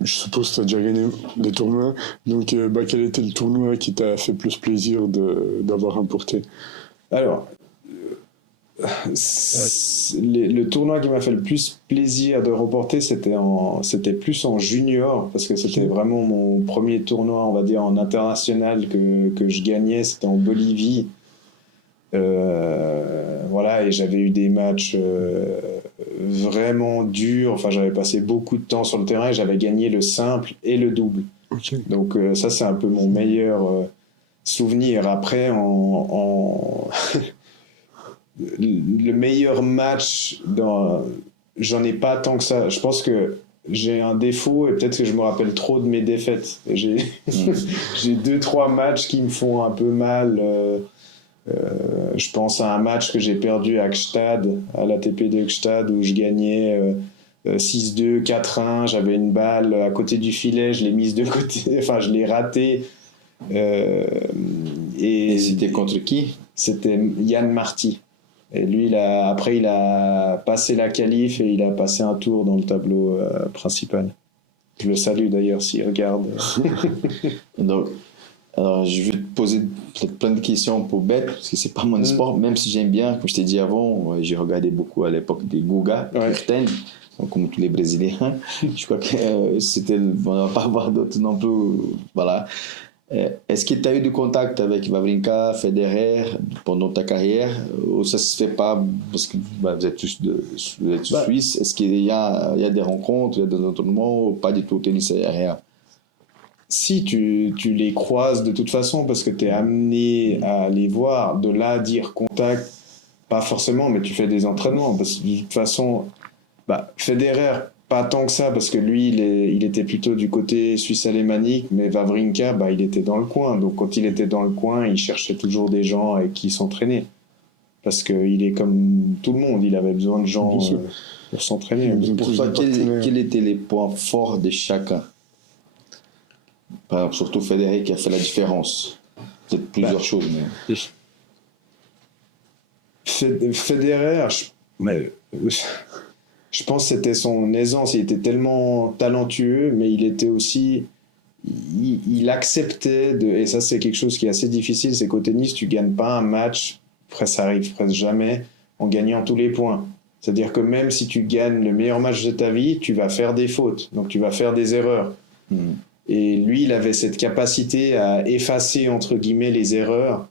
je suppose que tu as déjà gagné des tournois, donc quel était le tournoi qui t'a fait plus plaisir d'avoir remporté? Alors, le tournoi qui m'a fait le plus plaisir de remporter, c'était plus en junior, parce que c'était vraiment mon premier tournoi, on va dire, en international que je gagnais. C'était en Bolivie. Voilà, et j'avais eu des matchs vraiment durs. Enfin, j'avais passé beaucoup de temps sur le terrain et j'avais gagné le simple et le double. Okay. Donc ça, c'est un peu mon meilleur souvenir. Après, le meilleur match, j'en ai pas tant que ça. Je pense que j'ai un défaut et peut-être que je me rappelle trop de mes défaites. J'ai 2-3 matchs qui me font un peu mal. Je pense à un match que j'ai perdu à Gstad, à l'ATP de Gstad, où je gagnais 6-2, 4-1. J'avais une balle à côté du filet, je l'ai mise de côté, enfin je l'ai ratée. Et c'était contre qui? C'était Yann Marty. Et lui, après, il a passé la qualif et il a passé un tour dans le tableau principal. Je le salue d'ailleurs s'il regarde. Donc, Alors, je vais te poser peut-être plein de questions pour bête, parce que c'est pas mon sport, même si j'aime bien, comme je t'ai dit avant, j'ai regardé beaucoup à l'époque des Guga, Kirten, comme tous les Brésiliens. Je crois que on ne va pas avoir d'autres non plus. Voilà. Est-ce que tu as eu du contact avec Wawrinka, Federer pendant ta carrière, ou ça se fait pas parce que vous êtes tous Suisses? Est-ce qu'il y a des rencontres, il y a des entraînements, ou pas du tout au tennis, il n'y a rien? Si tu les croises de toute façon parce que tu es amené à les voir, de là à dire contact, pas forcément, mais tu fais des entraînements. Parce que de toute façon, Federer, pas tant que ça, parce que lui, il était plutôt du côté suisse-alémanique, mais Wawrinka, il était dans le coin. Donc quand il était dans le coin, il cherchait toujours des gens avec qui s'entraîner. Parce qu'il est comme tout le monde, il avait besoin de gens pour s'entraîner. Pour toi, quels étaient les points forts de chacun? Par exemple, surtout Federer qui a fait la différence. Peut-être plusieurs choses, mais... Federer, je pense que c'était son aisance. Il était tellement talentueux, mais il était aussi... Il acceptait de... Et ça, c'est quelque chose qui est assez difficile, c'est qu'au tennis, tu gagnes pas un match, ça arrive presque jamais, en gagnant tous les points. C'est-à-dire que même si tu gagnes le meilleur match de ta vie, tu vas faire des fautes, donc tu vas faire des erreurs. Et lui, il avait cette capacité à effacer, entre guillemets, les erreurs,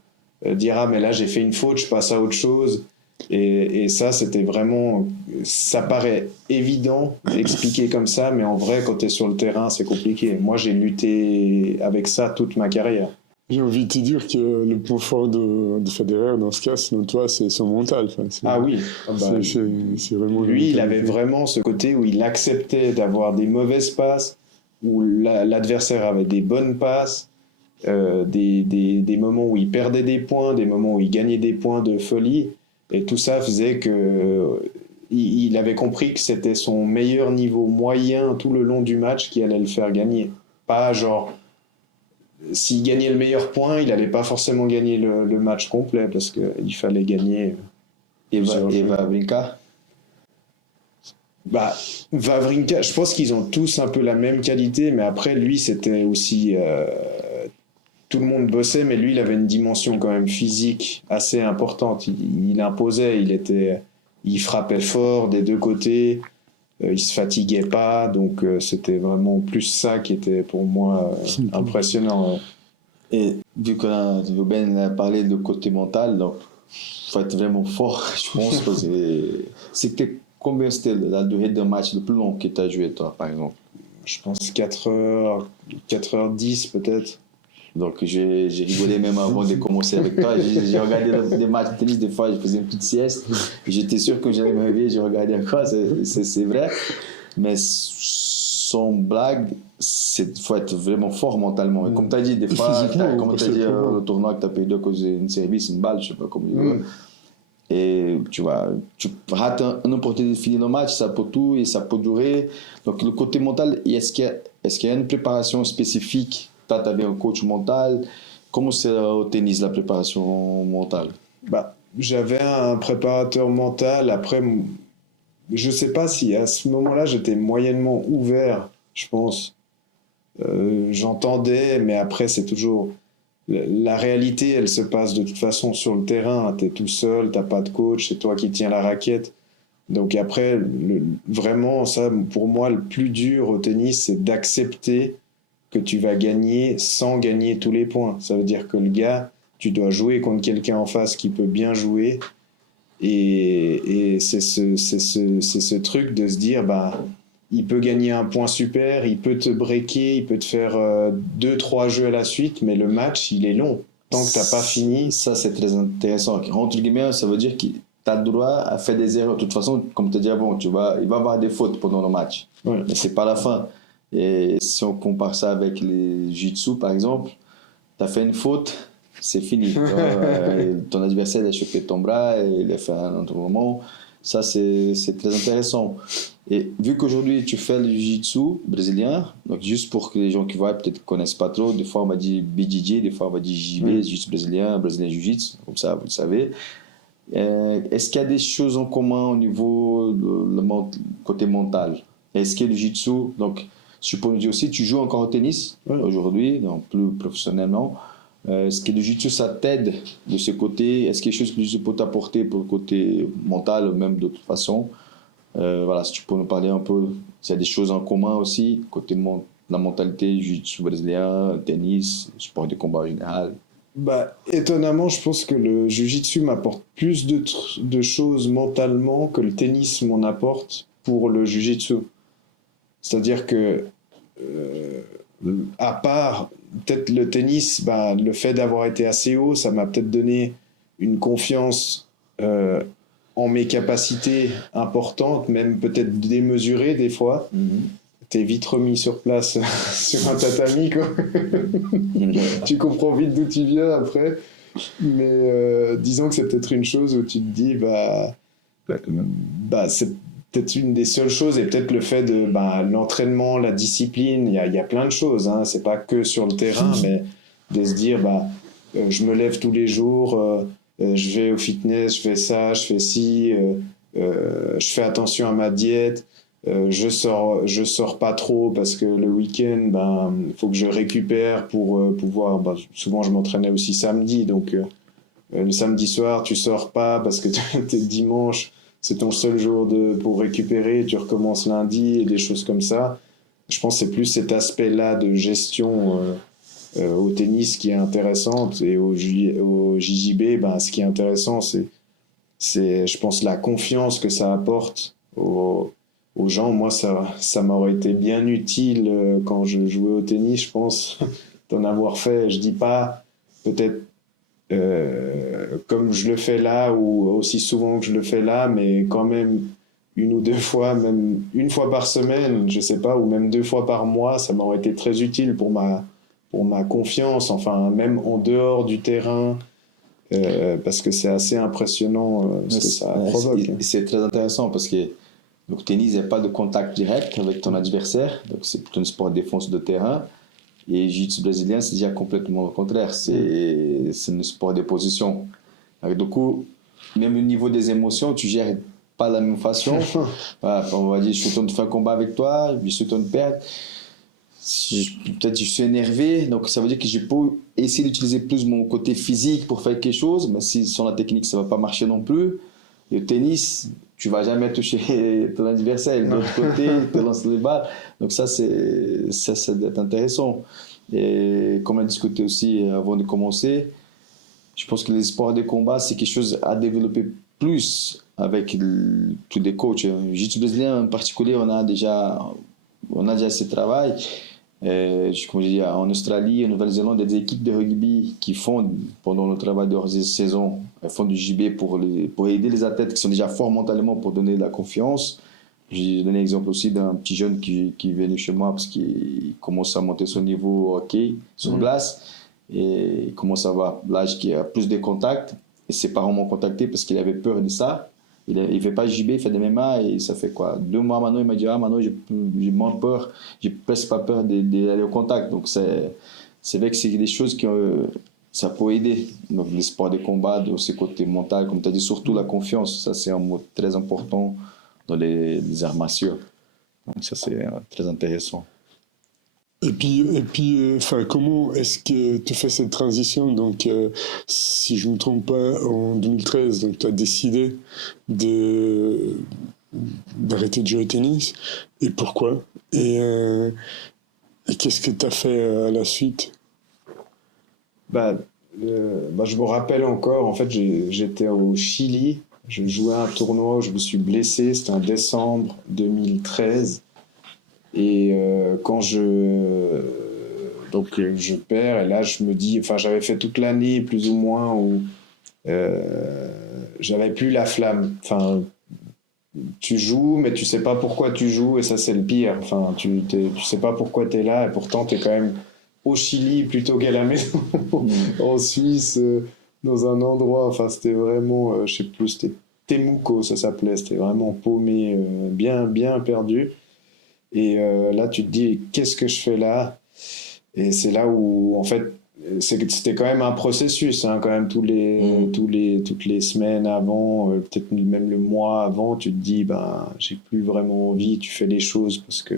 dire « Ah, mais là, j'ai fait une faute, je passe à autre chose ». Et ça, c'était vraiment... Ça paraît évident d'expliquer comme ça, mais en vrai, quand tu es sur le terrain, c'est compliqué. Moi, j'ai lutté avec ça toute ma carrière. J'ai envie de te dire que le point fort de Federer, dans ce cas, selon toi, c'est son mental. Ah oui. C'est vraiment lui, il avait vraiment ce côté où il acceptait d'avoir des mauvaises passes, où l'adversaire avait des bonnes passes, des moments où il perdait des points, des moments où il gagnait des points de folie. Et tout ça faisait qu'il avait compris que c'était son meilleur niveau moyen tout le long du match qui allait le faire gagner. Pas genre, s'il gagnait le meilleur point, il n'allait pas forcément gagner le match complet parce qu'il fallait gagner. Et Wawrinka? Wawrinka, je pense qu'ils ont tous un peu la même qualité, mais après, lui, c'était aussi... tout le monde bossait, mais lui, il avait une dimension quand même physique assez importante. Il imposait, il frappait fort des deux côtés, il se fatiguait pas, donc c'était vraiment plus ça qui était pour moi impressionnant. Et vu que Ben a parlé de côté mental, donc il faut être vraiment fort, je pense. C'était combien c'était la durée d'un match le plus long que tu as joué, toi, par exemple? Je pense 4h10 peut-être. Donc j'ai rigolé même avant de commencer avec toi. J'ai regardé des matchs de tennis, des fois je faisais une petite sieste. J'étais sûr que j'allais me réveiller, je regardais encore, c'est vrai. Mais sans blague, il faut être vraiment fort mentalement. Et comme tu as dit, des fois, comme tu as dit au tournoi que tu as payé deux causes, une service, une balle, je ne sais pas comment. Et tu rates une opportunité de finir le match, ça peut tout et ça peut durer. Donc le côté mental, est-ce qu'il y a une préparation spécifique? Tu avais un coach mental. Comment c'est au tennis, la préparation mentale? J'avais un préparateur mental. Après, je ne sais pas si à ce moment-là, j'étais moyennement ouvert, je pense. J'entendais, mais après, c'est toujours... La réalité, elle se passe de toute façon sur le terrain. Tu es tout seul, tu n'as pas de coach, c'est toi qui tiens la raquette. Donc après, vraiment, ça, pour moi, le plus dur au tennis, c'est d'accepter que tu vas gagner sans gagner tous les points. Ça veut dire que le gars, tu dois jouer contre quelqu'un en face qui peut bien jouer. Et c'est ce truc de se dire, il peut gagner un point super, il peut te breaker, il peut te faire 2-3 jeux à la suite, mais le match, il est long. Tant que tu n'as pas fini... Ça, c'est très intéressant. Entre guillemets, ça veut dire que tu as le droit à faire des erreurs. De toute façon, comme tu as dit avant, il va y avoir des fautes pendant le match. Ouais. Mais ce n'est pas la fin. Et si on compare ça avec les jiu-jitsu, par exemple, tu as fait une faute, c'est fini. Ton adversaire a chopé ton bras, et il a fait un autre moment. Ça, c'est très intéressant. Et vu qu'aujourd'hui, tu fais le jiu-jitsu brésilien, donc juste pour que les gens qui voient peut-être ne connaissent pas trop, des fois on va dire BJJ, des fois on va dire JB, jiu-jitsu brésilien, brésilien jiu-jitsu, comme ça, vous le savez. Est-ce qu'il y a des choses en commun au niveau côté mental? Est-ce que le jiu-jitsu, donc, je suppose aussi, tu joues encore au tennis aujourd'hui, donc plus professionnellement. Est-ce que le jiu-jitsu, ça t'aide de ce côté? Est-ce qu'il y a quelque chose que le jiu-jitsu peut t'apporter pour le côté mental, même de toute façon? Voilà, si tu peux nous parler un peu, s'il y a des choses en commun aussi, côté la mentalité, jiu-jitsu brésilien, tennis, sport de combat en général. Bah, étonnamment, je pense que le jiu-jitsu m'apporte plus de choses mentalement que le tennis m'en apporte pour le jiu-jitsu. C'est-à-dire que, à part peut-être le tennis, bah, le fait d'avoir été assez haut, ça m'a peut-être donné une confiance en mes capacités importantes, même peut-être démesurées des fois. T'es vite remis sur place sur un tatami, quoi. Tu comprends vite d'où tu viens après. Mais disons que c'est peut-être une chose où tu te dis, c'est peut-être une des seules choses, et peut-être le fait de l'entraînement, la discipline, il y a plein de choses, hein. C'est pas que sur le terrain, mais de se dire, je me lève tous les jours, je vais au fitness, je fais ça, je fais ci, je fais attention à ma diète. Je sors pas trop parce que le week-end, faut que je récupère pour pouvoir. Souvent, je m'entraînais aussi samedi, donc le samedi soir, tu sors pas parce que t'es dimanche, c'est ton seul jour pour récupérer, tu recommences lundi et des choses comme ça. Je pense que c'est plus cet aspect-là de gestion au tennis qui est intéressante, et au JJB, ce qui est intéressant, c'est, je pense, la confiance que ça apporte aux gens. Moi, ça m'aurait été bien utile quand je jouais au tennis, je pense, d'en avoir fait. Je dis pas peut-être comme je le fais là, ou aussi souvent que je le fais là, mais quand même une ou deux fois, même une fois par semaine, je sais pas, ou même 2 fois par mois, ça m'aurait été très utile pour ma confiance, enfin, même en dehors du terrain, parce que c'est assez impressionnant ce que ça provoque. C'est très intéressant parce que le tennis, il n'y a pas de contact direct avec ton adversaire, donc c'est plutôt un sport de défense de terrain. Et le jiu-jitsu brésilien, c'est déjà complètement le contraire, c'est un sport de position. Donc, du coup, même au niveau des émotions, tu gères pas de la même façon. Voilà, on va dire, je suis en train de faire un combat avec toi, je suis en train de perdre. Peut-être je suis énervé, donc ça veut dire que je peux essayer d'utiliser plus mon côté physique pour faire quelque chose, mais si sans la technique, ça va pas marcher non plus. Et au tennis, tu vas jamais toucher ton adversaire, de l'autre côté, il te lance les balles. Donc ça doit être intéressant. Et comme on a discuté aussi avant de commencer, je pense que les sports de combat, c'est quelque chose à développer plus avec tous les coachs. Le jiu-jitsu brésilien en particulier, on a déjà ce travail. Comme je dis, en Australie, en Nouvelle-Zélande, il y a des équipes de rugby qui font, pendant le travail de saison, elles font du JB pour aider les athlètes qui sont déjà forts mentalement, pour donner de la confiance. J'ai donné l'exemple aussi d'un petit jeune qui est venu chez moi parce qu'il commence à monter son niveau hockey sur glace, et il commence à avoir l'âge qui a plus de contacts, et ses parents m'ont contacté parce qu'il avait peur de ça. Il ne fait pas JB, il fait des MMA, et ça fait quoi, 2 mois maintenant, il m'a dit, maintenant j'ai moins peur, j'ai presque pas peur d'aller au contact. Donc c'est vrai que c'est des choses qui ça peut aider. Donc les sports de combat, de ce côté mental, comme tu as dit, surtout la confiance, ça c'est un mot très important dans les arts martiaux. Donc ça c'est très intéressant. Et puis, comment est-ce que tu fais cette transition? Donc, si je ne me trompe pas, en 2013, donc tu as décidé d'arrêter de jouer au tennis. Et pourquoi? Et qu'est-ce que tu as fait à la suite? Je me rappelle encore, en fait, j'étais au Chili, je jouais à un tournoi où je me suis blessé, c'était en décembre 2013. Et quand je perds, et là je me dis, enfin j'avais fait toute l'année plus ou moins où j'avais plus la flamme. Enfin, tu joues, mais tu sais pas pourquoi tu joues, et ça c'est le pire. Enfin, tu sais pas pourquoi tu es là, et pourtant tu es quand même au Chili plutôt qu'à la maison, en Suisse, dans un endroit. Enfin, c'était vraiment, je sais plus, c'était Temuco, ça s'appelait. C'était vraiment paumé, bien perdu. Et là, tu te dis, qu'est-ce que je fais là? Et c'est là où, en fait, c'était quand même un processus, hein, quand même, toutes les semaines avant, peut-être même le mois avant, tu te dis, j'ai plus vraiment envie, tu fais les choses parce que,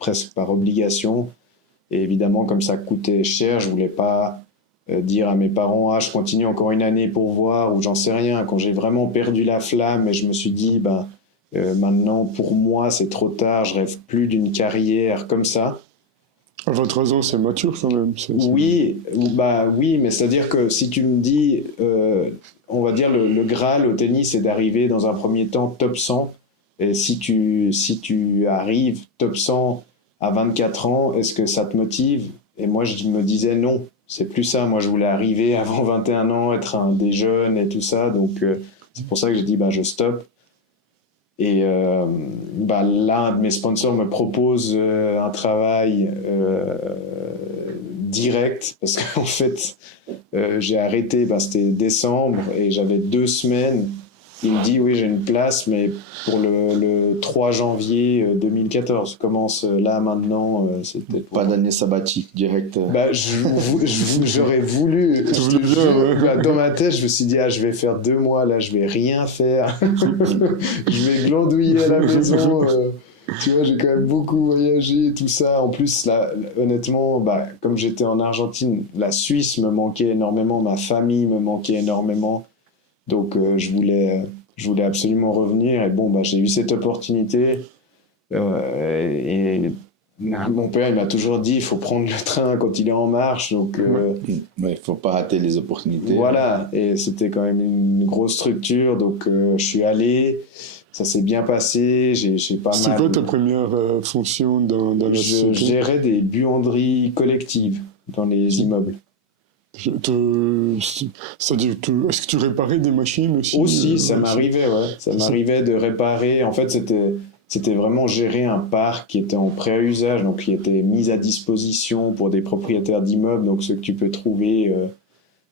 presque par obligation. Et évidemment, comme ça coûtait cher, je voulais pas dire à mes parents, ah, je continue encore une année pour voir, ou j'en sais rien. Quand j'ai vraiment perdu la flamme et je me suis dit, maintenant, pour moi, c'est trop tard, je rêve plus d'une carrière comme ça. À 23 ans, c'est mature quand même. Oui, oui, mais c'est-à-dire que si tu me dis, on va dire le Graal au tennis, c'est d'arriver dans un premier temps top 100. Et si tu arrives top 100 à 24 ans, est-ce que ça te motive? Et moi, je me disais non, c'est plus ça. Moi, je voulais arriver avant 21 ans, être un des jeunes et tout ça. Donc, c'est pour ça que j'ai dit, je stoppe. Et là, un de mes sponsors me propose un travail direct parce qu'en fait, j'ai arrêté, c'était décembre et j'avais 2 semaines. Il me dit, oui, j'ai une place, mais pour le 3 janvier 2014. Je commence là, maintenant. C'était Pas d'année sabbatique, direct. J'aurais voulu. Dans ma tête, je me suis dit, je vais faire 2 mois, là, je vais rien faire. Je vais glandouiller à la maison. Tu vois, j'ai quand même beaucoup voyagé et tout ça. En plus, là, honnêtement, comme j'étais en Argentine, la Suisse me manquait énormément, ma famille me manquait énormément. Donc, je voulais absolument revenir. Et j'ai eu cette opportunité. Et mon père, il m'a toujours dit, il faut prendre le train quand il est en marche. Donc, il faut pas rater les opportunités. Voilà. Et c'était quand même une grosse structure. Donc, je suis allé. Ça s'est bien passé. J'ai pas mal. C'est quoi ta première fonction dans la société? Je gérais des buanderies collectives dans les immeubles. C'est-à-dire, est-ce que tu réparais des machines aussi? Aussi, ça m'arrivait, ouais. Ça m'arrivait de réparer. En fait, c'était vraiment gérer un parc qui était en pré-usage, donc qui était mis à disposition pour des propriétaires d'immeubles, donc ceux que tu peux trouver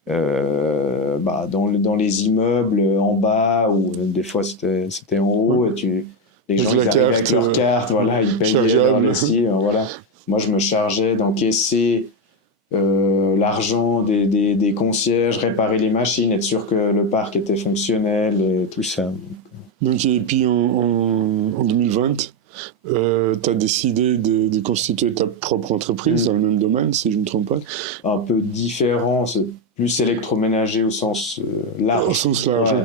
dans les immeubles en bas, ou des fois c'était en haut, et les gens ils arrivaient avec leur carte, voilà, ils payaient leur lessive, voilà. Moi, je me chargeais d'encaisser l'argent des concierges, réparer les machines, être sûr que le parc était fonctionnel et tout ça. Donc, et puis en 2020, tu as décidé de constituer ta propre entreprise dans le même domaine, si je ne me trompe pas. Un peu différent, c'est plus électroménager au sens large. Au sens large. Ouais.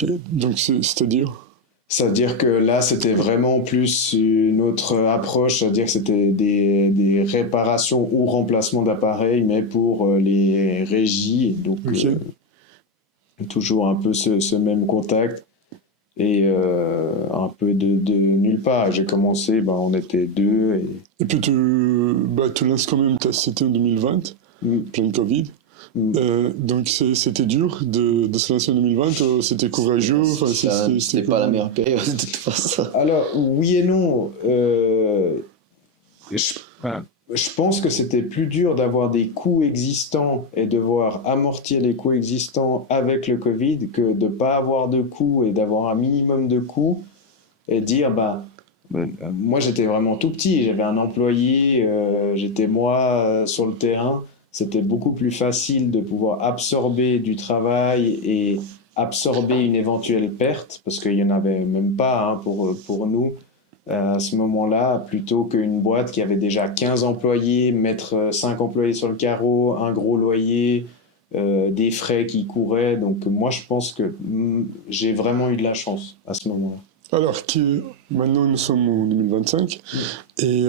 Okay. Donc, c'est-à-dire? C'est-à-dire que là, c'était vraiment plus une autre approche, c'est-à-dire que c'était des réparations ou remplacements d'appareils, mais pour les régies. Donc, toujours un peu ce même contact et un peu de nulle part. J'ai commencé, on était 2. Et puis, tu lances quand même, c'était en 2020, plein de Covid. Donc c'était dur de se lancer en 2020, c'était courageux. C'était pas la meilleure période de toute façon. Alors oui et non. Je pense que c'était plus dur d'avoir des coûts existants et devoir amortir les coûts existants avec le Covid que de pas avoir de coûts et d'avoir un minimum de coûts et dire moi j'étais vraiment tout petit, j'avais un employé, j'étais moi sur le terrain. C'était beaucoup plus facile de pouvoir absorber du travail et absorber une éventuelle perte, parce qu'il n'y en avait même pas pour nous à ce moment-là, plutôt qu'une boîte qui avait déjà 15 employés, mettre 5 employés sur le carreau, un gros loyer, des frais qui couraient. Donc moi, je pense que j'ai vraiment eu de la chance à ce moment-là. Alors que maintenant nous sommes en 2025 et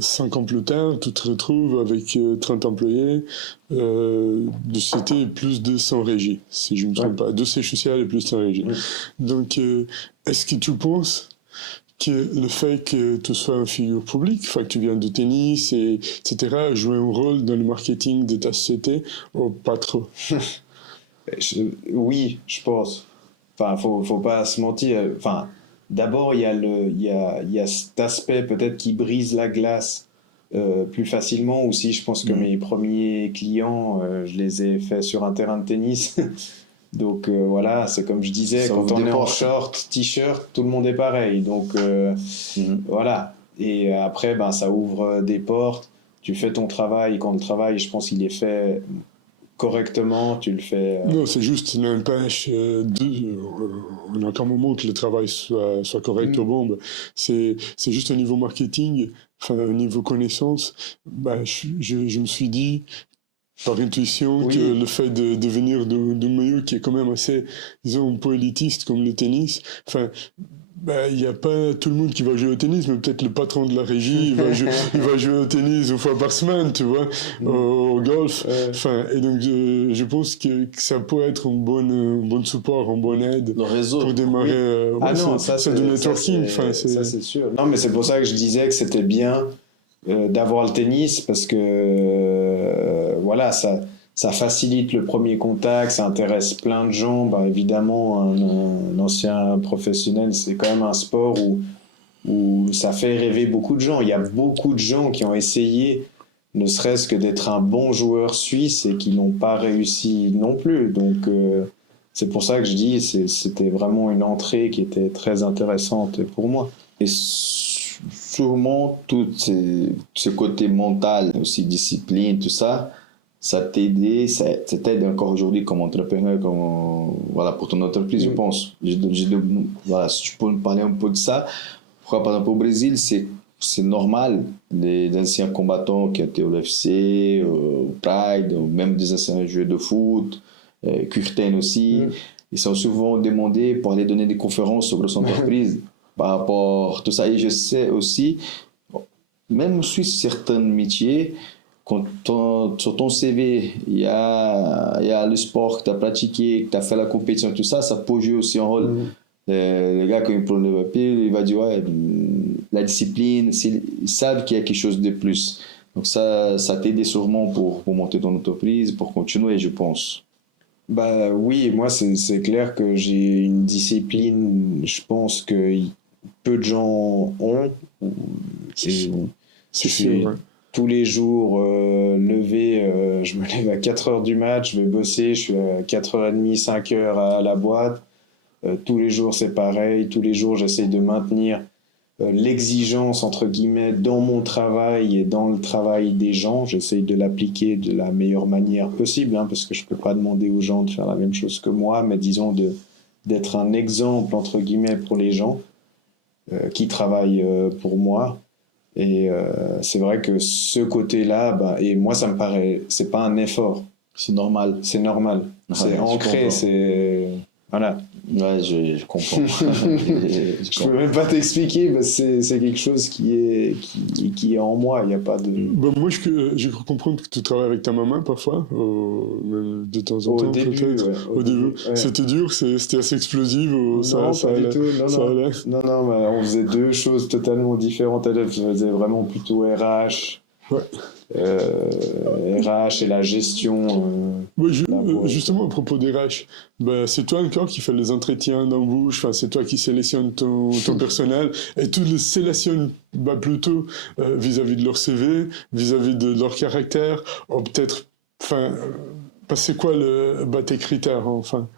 5 ans plus tard, tu te retrouves avec 30 employés, de société et plus de 100 régies, si je ne me trompe pas, de sièges sociaux et plus de 100 régies. Donc, est-ce que tu penses que le fait que tu sois une figure publique, que tu viens de tennis, etc., joue un rôle dans le marketing de ta société ou pas trop? Oui, je pense. Enfin, faut pas se mentir. Enfin, d'abord, il y a cet aspect peut-être qui brise la glace plus facilement. Aussi, je pense que mes premiers clients, je les ai faits sur un terrain de tennis. Donc voilà, c'est comme je disais, quand on est en short, t-shirt, tout le monde est pareil. Donc voilà. Et après, ça ouvre des portes. Tu fais ton travail. Quand le travail, je pense, il est fait correctement, tu le fais. Non, c'est juste n'empêche on a qu'un moment que le travail soit correct au bombe. C'est juste un niveau marketing, enfin un niveau connaissance. Bah, je me suis dit par intuition Oui. que le fait de venir d'un milieu qui est quand même assez, disons, un peu élitiste comme le tennis, enfin, il n'y a pas tout le monde qui va jouer au tennis, mais peut-être le patron de la régie, il va jouer au tennis une fois par semaine, tu vois, au golf. Enfin, et donc, je pense que ça peut être un bon support, une bonne aide Le réseau. pour démarrer. C'est du networking. Ça, c'est sûr. Non, mais c'est pour ça que je disais que c'était bien d'avoir le tennis, parce que voilà, ça facilite le premier contact, ça intéresse plein de gens. Bah, évidemment, un ancien professionnel, c'est quand même un sport où ça fait rêver beaucoup de gens. Il y a beaucoup de gens qui ont essayé, ne serait-ce que d'être un bon joueur suisse, et qui n'ont pas réussi non plus. Donc, c'est pour ça que je dis, c'était vraiment une entrée qui était très intéressante pour moi. Et sûrement, tout ce côté mental, aussi discipline, tout ça, ça t'aide encore aujourd'hui comme entrepreneur, voilà, pour ton entreprise, je pense. Voilà, si tu peux me parler un peu de ça. Pourquoi, par exemple, au Brésil, c'est normal, les anciens combattants qui étaient au UFC, au Pride, ou même des anciens joueurs de foot, Curten aussi, ils sont souvent demandés pour aller donner des conférences sur leur entreprise par rapport à tout ça. Et je sais aussi, même si certains métiers, sur ton CV, il y a le sport que tu as pratiqué, que tu as fait la compétition, tout ça, ça peut jouer aussi un rôle. Le gars, quand il prend le papier, il va dire, ouais, la discipline, ils savent qu'il y a quelque chose de plus. Donc ça t'aide sûrement pour monter ton entreprise, pour continuer, je pense. Bah oui, moi c'est clair que j'ai une discipline, je pense que peu de gens ont. C'est sûr, ouais. Tous les jours levé, je me lève à 4h du match, je vais bosser, je suis à 4h30, 5h à la boîte. Tous les jours c'est pareil, tous les jours j'essaye de maintenir l'exigence entre guillemets dans mon travail et dans le travail des gens. J'essaye de l'appliquer de la meilleure manière possible, hein, parce que je peux pas demander aux gens de faire la même chose que moi, mais disons d'être un exemple entre guillemets pour les gens qui travaillent pour moi. Et c'est vrai que ce côté-là, et moi ça me paraît, c'est pas un effort, c'est normal, c'est ancré, c'est voilà. Ouais, je comprends. Je peux même pas t'expliquer, mais c'est quelque chose qui est en moi. Il y a pas de. Moi, je crois comprendre que tu travailles avec ta maman parfois, même de temps en temps. Au début, au début. Ouais. C'était dur, c'était assez explosif. Non, pas du tout. Non, on faisait deux choses totalement différentes. Elle faisait vraiment plutôt RH. Ouais. RH et la gestion. Justement, à propos des RH, c'est toi encore qui fais les entretiens d'embauche, c'est toi qui sélectionnes ton personnel, et tu les sélectionnes plutôt vis-à-vis de leur CV, vis-à-vis de leur caractère, ou peut-être, c'est quoi tes critères, enfin?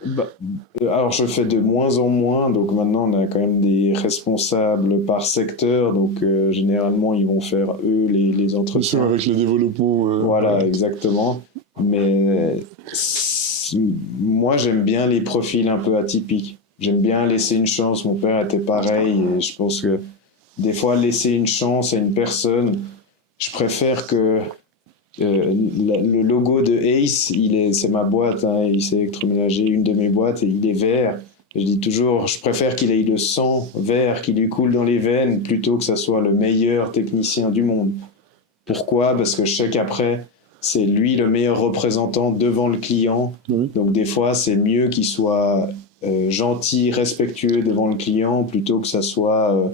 Alors, je fais de moins en moins, donc maintenant on a quand même des responsables par secteur, donc généralement ils vont faire eux les entretiens. Avec le développement. Voilà, exactement. Mais moi j'aime bien les profils un peu atypiques. J'aime bien laisser une chance. Mon père était pareil, et je pense que des fois laisser une chance à une personne, je préfère que le logo de Ace, c'est ma boîte, hein, Ace électroménager, une de mes boîtes, et il est vert. Je dis toujours, je préfère qu'il ait le sang vert qui lui coule dans les veines plutôt que ça soit le meilleur technicien du monde. Pourquoi ? Parce que je sais qu'après, c'est lui le meilleur représentant devant le client. Oui. Donc des fois, c'est mieux qu'il soit gentil, respectueux devant le client plutôt que ça soit,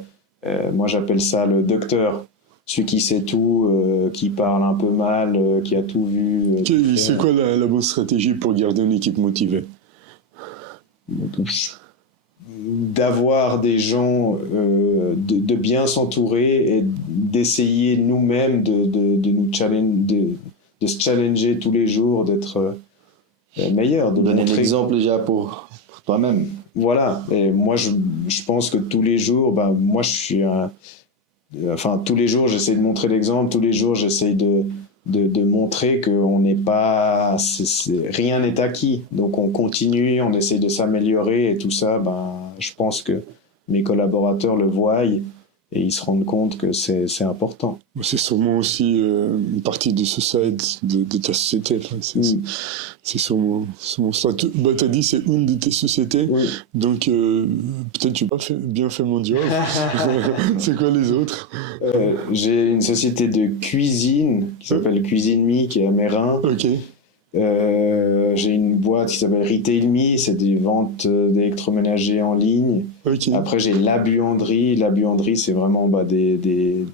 moi j'appelle ça le docteur. Celui qui sait tout, qui parle un peu mal, qui a tout vu. C'est quoi la bonne stratégie pour garder une équipe motivée ? D'avoir des gens, de bien s'entourer et d'essayer nous-mêmes de nous de se challenger tous les jours, d'être meilleur. De donner un exemple déjà pour toi-même. Voilà, et moi je pense que tous les jours, moi je suis tous les jours, j'essaie de montrer l'exemple. Tous les jours, j'essaie de de montrer qu'on n'est pas, rien n'est acquis. Donc on continue, on essaie de s'améliorer et tout ça. Je pense que mes collaborateurs le voient et ils se rendent compte que c'est important. C'est sûrement aussi une partie de society, de ta société. Enfin, c'est sûrement ça. Tu as dit c'est une de tes sociétés, Oui. donc peut-être tu n'as pas bien fait mon job. C'est quoi les autres? J'ai une société de cuisine qui s'appelle Cuisine Me, qui est à Mérin. Ok. J'ai une boîte qui s'appelle Retail Me, c'est des ventes d'électroménagers en ligne. Ok. Après, j'ai la buanderie. La buanderie, c'est vraiment des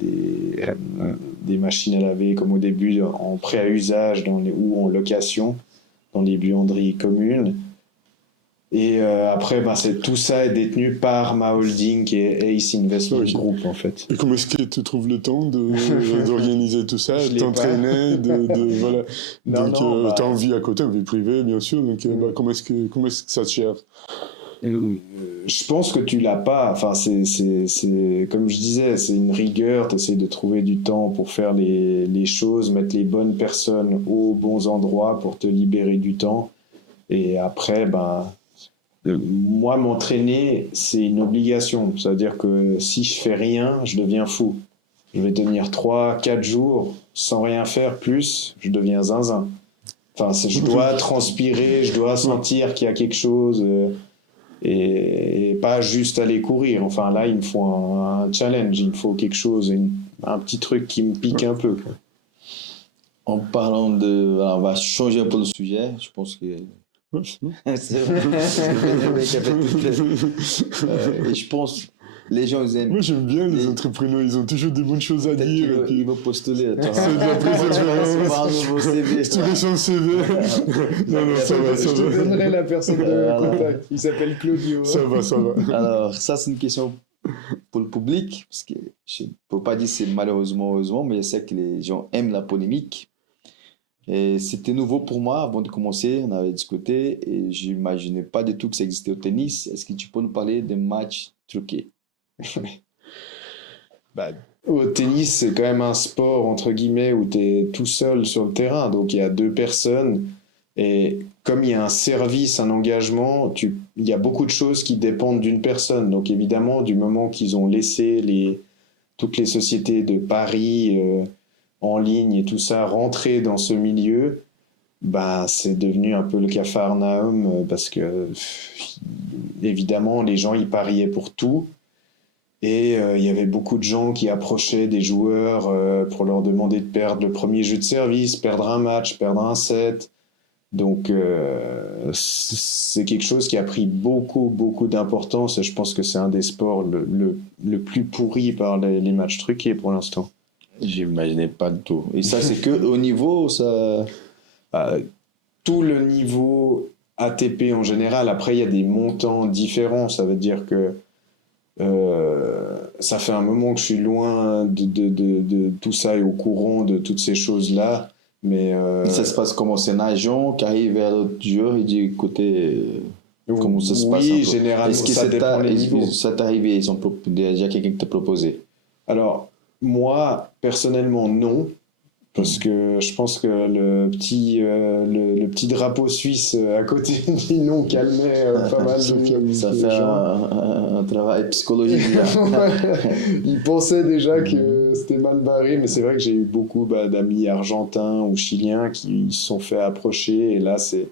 machines à laver, comme au début, en prêt à usage ou en location, dans les buanderies communes. Et après, tout ça est détenu par ma holding, qui est Ace Investment Group, en fait. Et comment est-ce que tu trouves le temps d'organiser tout ça, Je de l'ai t'entraîner, voilà. Non, Donc, tu as envie à côté, vie privée, bien sûr. Donc, comment est-ce que ça te gère? Je pense que tu l'as pas. Enfin, c'est comme je disais, c'est une rigueur. Tu essaies de trouver du temps pour faire les choses, mettre les bonnes personnes aux bons endroits pour te libérer du temps. Et après, moi, m'entraîner, c'est une obligation. C'est-à-dire que si je fais rien, je deviens fou. Je vais tenir 3-4 jours sans rien faire, plus je deviens zinzin. Enfin, je dois transpirer, je dois sentir qu'il y a quelque chose et pas juste aller courir. Enfin, là, il me faut un challenge, il me faut quelque chose, un petit truc qui me pique un peu, quoi. En parlant de... Alors, on va changer un peu le sujet. Je pense que... Ouais, non. C'est vrai. Et je pense les gens ils aiment. Moi, j'aime bien les entrepreneurs, ils ont toujours des bonnes choses à dire. Et puis... Ils vont postuler. C'est de la persévérance. Par un nouveau CV. Si tu veux son CV. Non, ça va. Je te donnerai la personne de contact. Il s'appelle Claudio. Ça va. Alors, ça, c'est une question pour le public, parce que je ne peux pas dire c'est malheureusement, heureusement, mais je sais que les gens aiment la polémique. Et c'était nouveau pour moi avant de commencer, on avait discuté et je n'imaginais pas du tout que ça existait au tennis. Est-ce que tu peux nous parler des matchs truqués? Au tennis, c'est quand même un sport, entre guillemets, où tu es tout seul sur le terrain. Donc, il y a 2 personnes. Et comme il y a un service, un engagement, il y a beaucoup de choses qui dépendent d'une personne. Donc, évidemment, du moment qu'ils ont laissé toutes les sociétés de paris en ligne et tout ça rentrer dans ce milieu, c'est devenu un peu le capharnaüm parce que, évidemment, les gens, ils pariaient pour tout. Et il y avait beaucoup de gens qui approchaient des joueurs pour leur demander de perdre le premier jeu de service, perdre un match, perdre un set. Donc, c'est quelque chose qui a pris beaucoup d'importance. Et je pense que c'est un des sports le plus pourri par les matchs truqués pour l'instant. J'imaginais pas du tout. Et ça, c'est que au niveau, ça... tout le niveau ATP en général. Après, il y a des montants différents. Ça veut dire que ça fait un moment que je suis loin de tout ça et au courant de toutes ces choses-là. Mais ça se passe comment? C'est un agent qui arrive vers l'autre joueur et dit écoutez, comment ça se passe? Oui, généralement, est-ce que ça dépend des niveaux. Ça t'est arrivé? Ils ont déjà quelqu'un qui t'a proposé? Alors, moi, personnellement, non. Parce que je pense que le petit drapeau suisse à côté dit non calmait pas mal de ça fait un travail psychologique. Il pensait déjà que c'était mal barré, mais c'est vrai que j'ai eu beaucoup d'amis argentins ou chiliens qui se sont fait approcher, et là c'est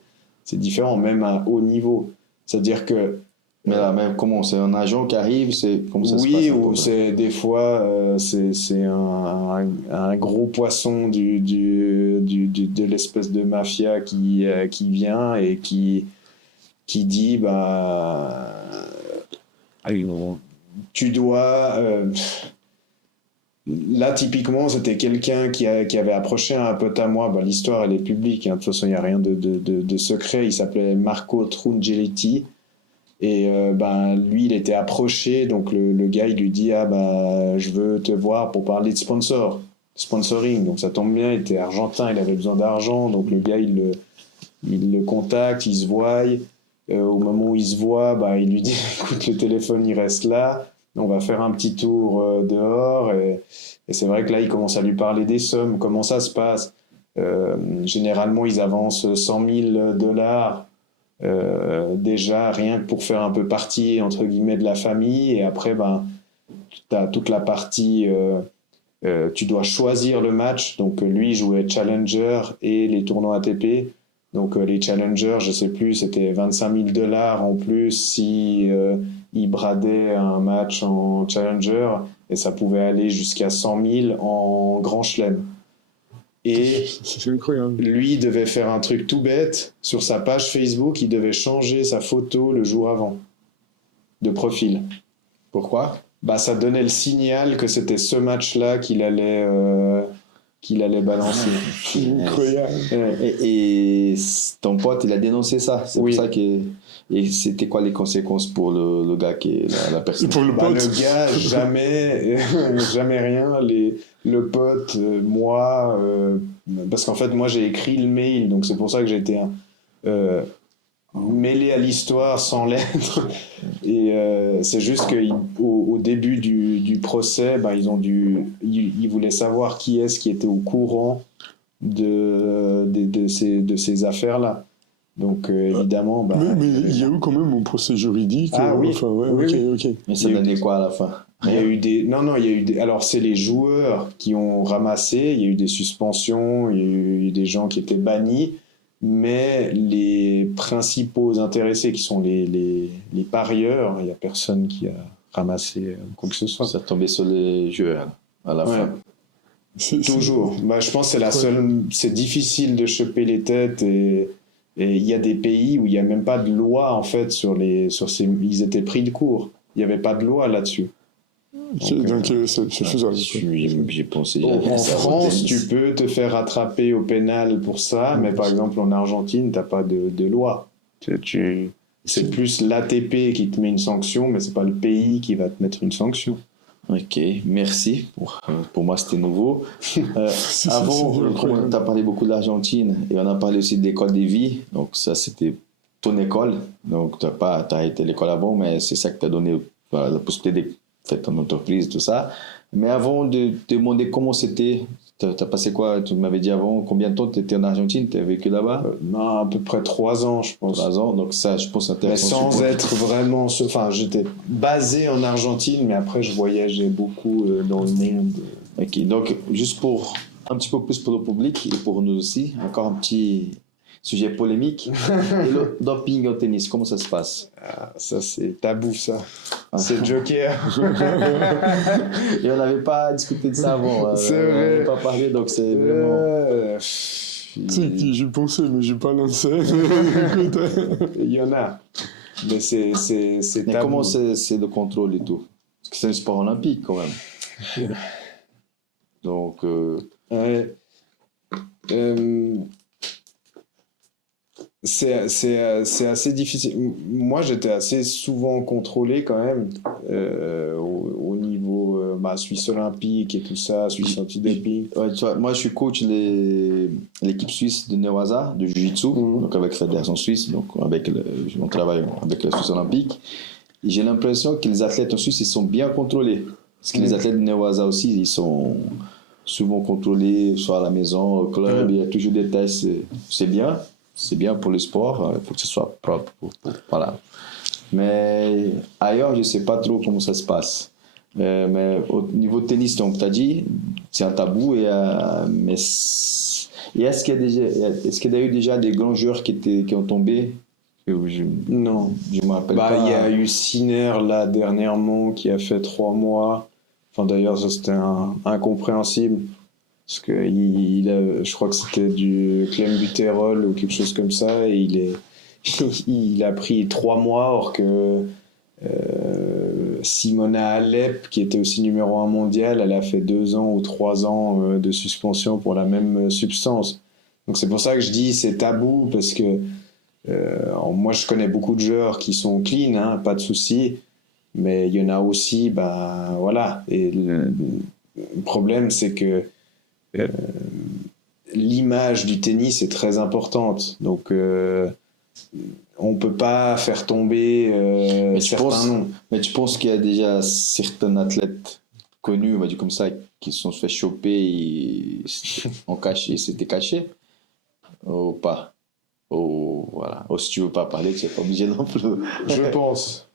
différent, même à haut niveau. C'est-à-dire que mais là, même comment? C'est un agent qui arrive, c'est comme ça se passe? Oui, ou c'est des fois c'est un gros poisson de l'espèce de mafia qui vient et qui dit tu dois là typiquement c'était quelqu'un qui avait approché un pote à moi. L'histoire elle est publique, hein. De toute façon il n'y a rien de secret. Il s'appelait Marco Trungelliti. Et lui, il était approché, donc le gars, il lui dit je veux te voir pour parler de sponsoring. Donc ça tombe bien, il était argentin, il avait besoin d'argent, donc le gars, il le contacte, il se voit. Au moment où il se voit, il lui dit écoute, le téléphone, il reste là, on va faire un petit tour dehors. Et c'est vrai que là, il commence à lui parler des sommes, comment ça se passe. Généralement, ils avancent 100 000 dollars déjà rien que pour faire un peu partie entre guillemets de la famille, et après tu as toute la partie tu dois choisir le match. Donc lui jouait Challenger et les tournois ATP. Donc les Challengers, je sais plus, c'était 25 000 dollars en plus si il bradait un match en Challenger, et ça pouvait aller jusqu'à 100 000 en Grand Chelem. Et C'est incroyable. lui devait faire un truc tout bête sur sa page Facebook, il devait changer sa photo le jour avant de profil. Pourquoi? Ça donnait le signal que c'était ce match-là qu'il allait balancer. Incroyable. Et ton pote, il a dénoncé ça. C'est Oui. pour ça que. Et c'était quoi les conséquences pour le gars qui est la Et personne? pour le pote, Le gars, jamais rien. Le pote, moi, parce qu'en fait, moi, j'ai écrit le mail, donc c'est pour ça que j'ai été mêlé à l'histoire sans lettre. Et c'est juste qu'au début du procès, ils voulaient savoir qui est-ce qui était au courant de ces affaires-là. Donc évidemment... mais il y a eu quand même un procès juridique. Ah oui. Enfin, ouais, Oui, ok. Mais ça Il y a eu donnait quoi à la fin? Il y a eu des... Non, il y a eu des... Alors, c'est les joueurs qui ont ramassé, il y a eu des suspensions, il y a eu des gens qui étaient bannis, mais les principaux intéressés, qui sont les parieurs, il n'y a personne qui a ramassé quoi que ce soit. Ça tombait sur les joueurs à la fin. Toujours. Je pense que c'est la seule... C'est difficile de choper les têtes, et il y a des pays où il n'y a même pas de loi, en fait, sur ces... Ils étaient pris de court. Il n'y avait pas de loi là-dessus. Donc c'est faisable. J'ai pensé. En France, tu peux te faire attraper au pénal pour ça, mais par exemple en Argentine, t'as pas de loi. C'est plus l'ATP qui te met une sanction, mais c'est pas le pays qui va te mettre une sanction. Ok, merci. Pour moi, c'était nouveau. Avant, on a parlé beaucoup de l'Argentine et on a parlé aussi de l'école de vie. Donc ça, c'était ton école. Donc t'as arrêté l'école avant, mais c'est ça qui t'a donné la possibilité de faire ton entreprise, tout ça. Mais avant de te demander comment c'était, t'as passé quoi? Tu m'avais dit avant, combien de temps tu étais en Argentine? Tu as vécu là-bas? À peu près 3 ans, je pense. 3 ans, donc ça, je pense, intéressant. Mais sans être vraiment... Enfin, j'étais basé en Argentine, mais après, je voyageais beaucoup dans le monde. Ok, donc juste pour un petit peu plus pour le public et pour nous aussi, encore un petit sujet polémique. Et le doping au tennis, comment ça se passe? Ça, c'est tabou, ça. C'est Joker. Et on n'avait pas discuté de ça avant. C'est on vrai. n'avait pas parlé, donc c'est vraiment... Tu sais qui j'y pensais, mais j'ai pas lancé. Écoute, Il y en a. Mais c'est Mais tabou. comment c'est le contrôle et tout? Parce que c'est un sport olympique quand même. Donc... Ouais. C'est assez difficile. Moi, j'étais assez souvent contrôlé quand même au niveau Suisse olympique et tout ça, Suisse antidoping. Ouais, tu vois, moi, je suis coach de l'équipe suisse de Newaza, de Jiu-Jitsu, donc avec la Fédération suisse, donc on travaille avec la Suisse olympique. Et j'ai l'impression que les athlètes en Suisse, ils sont bien contrôlés. Parce que les athlètes de Newaza aussi, ils sont souvent contrôlés, soit à la maison, au club, il y a toujours des tests. C'est bien. C'est bien pour le sport, il faut que ce soit propre. Voilà. Mais ailleurs, je ne sais pas trop comment ça se passe. Mais au niveau de tennis, donc tu as dit, c'est un tabou. Mais est-ce qu'il y a eu déjà des grands joueurs qui ont tombé? Non. Je me rappelle pas. Il y a eu Sinner là dernièrement qui a fait 3 mois. Enfin, d'ailleurs, ça c'était incompréhensible. Parce que je crois que c'était du clenbuterol ou quelque chose comme ça, et il a pris 3 mois, or que Simona Alep, qui était aussi numéro 1 mondial, elle a fait 2 ans ou 3 ans de suspension pour la même substance. Donc c'est pour ça que je dis c'est tabou, parce que moi je connais beaucoup de joueurs qui sont clean, hein, pas de souci, mais il y en a aussi, voilà. Et le problème, c'est que l'image du tennis est très importante, donc on peut pas faire tomber certains noms. Mais tu penses qu'il y a déjà certains athlètes connus, on va dire comme ça, qui se sont fait choper en caché, c'était caché ou pas? Voilà. Si tu veux pas parler, tu n'es pas obligé non plus. Je pense.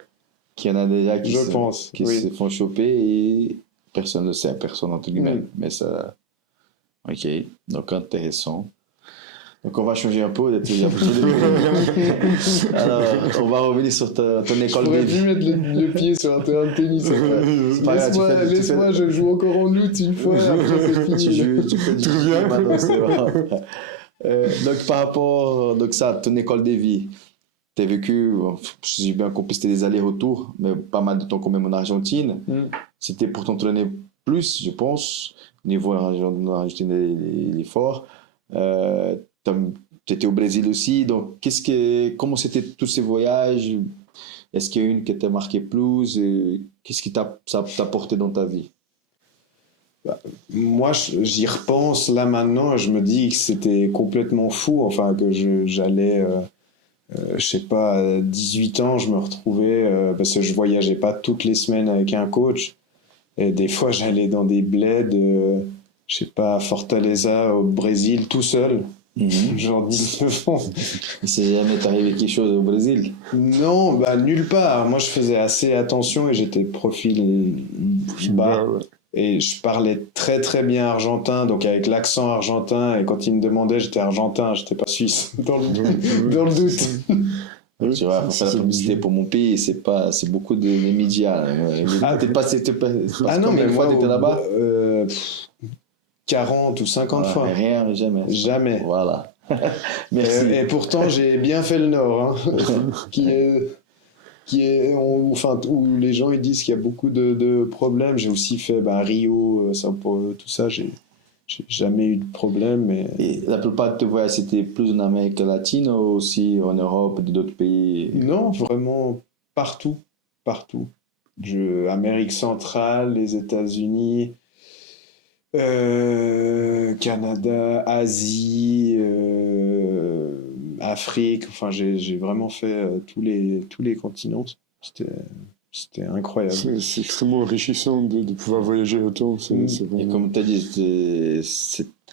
Qu'il y en a déjà qui Oui. se font choper et personne ne sait, personne entre guillemets. Mais ça. Ok, donc intéressant. Donc on va changer un peu. Alors, on va revenir sur ton école de vie. Je pourrais plus mettre le pied sur un terrain de tennis. Laisse-moi, je joue encore en août une fois, après c'est fini. Tu fais du maintenant, c'est vrai. Donc par rapport donc ça, ton école de vie, tu as vécu, j'ai bien compris, c'était des allers-retours, mais pas mal de temps quand même en Argentine. C'était pour t'entraîner plus, je pense, au niveau Argentine, l'effort. Tu étais au Brésil aussi, donc comment c'était tous ces voyages? Est-ce qu'il y a une qui t'a marqué plus? Qu'est-ce qui t'a apporté dans ta vie? Moi, j'y repense là maintenant, je me dis que c'était complètement fou, enfin que j'allais, je sais pas, à 18 ans, je me retrouvais, parce que je voyageais pas toutes les semaines avec un coach, et des fois j'allais dans des bleds, je sais pas, à Fortaleza au Brésil tout seul. Genre 19 ans. Il s'est jamais arrivé quelque chose au Brésil? Non, nulle part. Moi, je faisais assez attention et j'étais profil bas. Et je parlais très très bien argentin, donc avec l'accent argentin. Et quand ils me demandaient, j'étais argentin, j'étais pas suisse. Dans le doute. Donc, tu vois, faire la publicité pour mon pays, c'est beaucoup de médias. Non, mais moi, t'étais là-bas 40 ou 50 fois. Rien, jamais. Jamais. Voilà. Merci. Et pourtant, j'ai bien fait le Nord, où les gens ils disent qu'il y a beaucoup de problèmes. J'ai aussi fait Rio, Sao Paulo, tout ça. J'ai jamais eu de problème. Et la plupart de tes voyages, c'était plus en Amérique latine ou aussi en Europe, d'autres pays? Non, vraiment partout. Amérique centrale, les États-Unis. Canada, Asie, Afrique, enfin j'ai vraiment fait tous les continents. C'était incroyable. C'est extrêmement enrichissant de pouvoir voyager autant. Vraiment... Et comme tu as dit,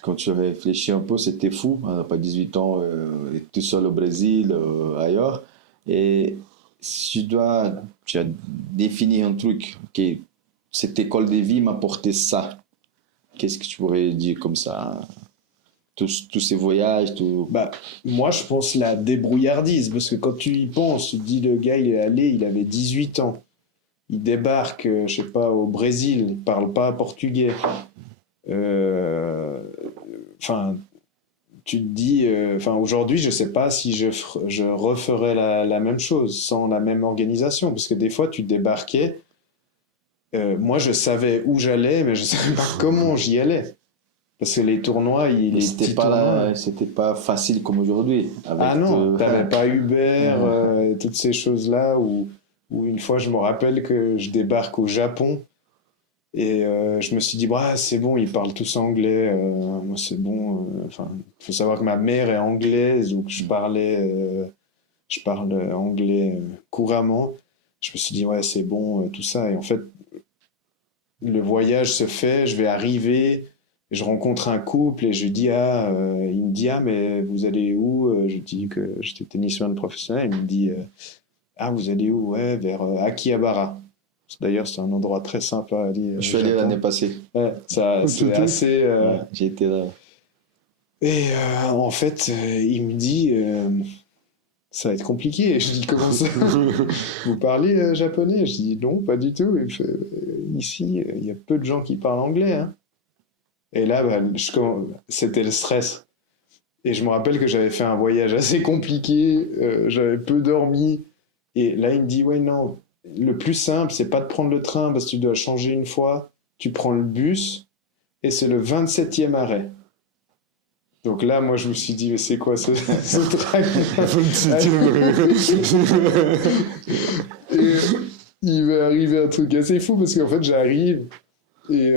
quand tu réfléchis un peu, c'était fou. Pas 18 ans, tout seul au Brésil, ailleurs. Et si tu as défini un truc, okay, cette école de vie m'a apporté ça. Qu'est-ce que tu pourrais dire comme ça? Tous ces voyages, tout... Moi, je pense la débrouillardise, parce que quand tu y penses, tu te dis, le gars, il est allé, il avait 18 ans. Il débarque, je sais pas, au Brésil, il parle pas portugais. Tu te dis... aujourd'hui, je sais pas si je referais la même chose, sans la même organisation, parce que des fois, tu débarquais... moi, je savais où j'allais, mais je savais pas comment j'y allais. Parce que les tournois, c'était pas facile comme aujourd'hui. T'avais pas Uber, toutes ces choses-là, où une fois, je me rappelle que je débarque au Japon, et je me suis dit, c'est bon, ils parlent tous anglais, moi c'est bon. Faut savoir que ma mère est anglaise, donc je parle anglais couramment. Je me suis dit, c'est bon, tout ça. Et en fait, le voyage se fait, je vais arriver, je rencontre un couple et je dis il me dit mais vous allez où? Je dis que j'étais tennisman professionnel. Il me dit vous allez où? Vers Akihabara. D'ailleurs, c'est un endroit très sympa à aller. Je suis allé l'année passée. C'est assez. J'ai été là. Et en fait, il me dit ça va être compliqué. Je dis comment ça? Vous parlez japonais? Je dis non, pas du tout. Il fait, ici, il y a peu de gens qui parlent anglais. Hein. Et là, c'était le stress. Et je me rappelle que j'avais fait un voyage assez compliqué. J'avais peu dormi. Et là, il me dit non, le plus simple, c'est pas de prendre le train parce que tu dois changer une fois. Tu prends le bus et c'est le 27e arrêt. Donc là, moi, je me suis dit, mais c'est quoi ce track? Et il m'est arrivé un truc assez fou parce qu'en fait, j'arrive et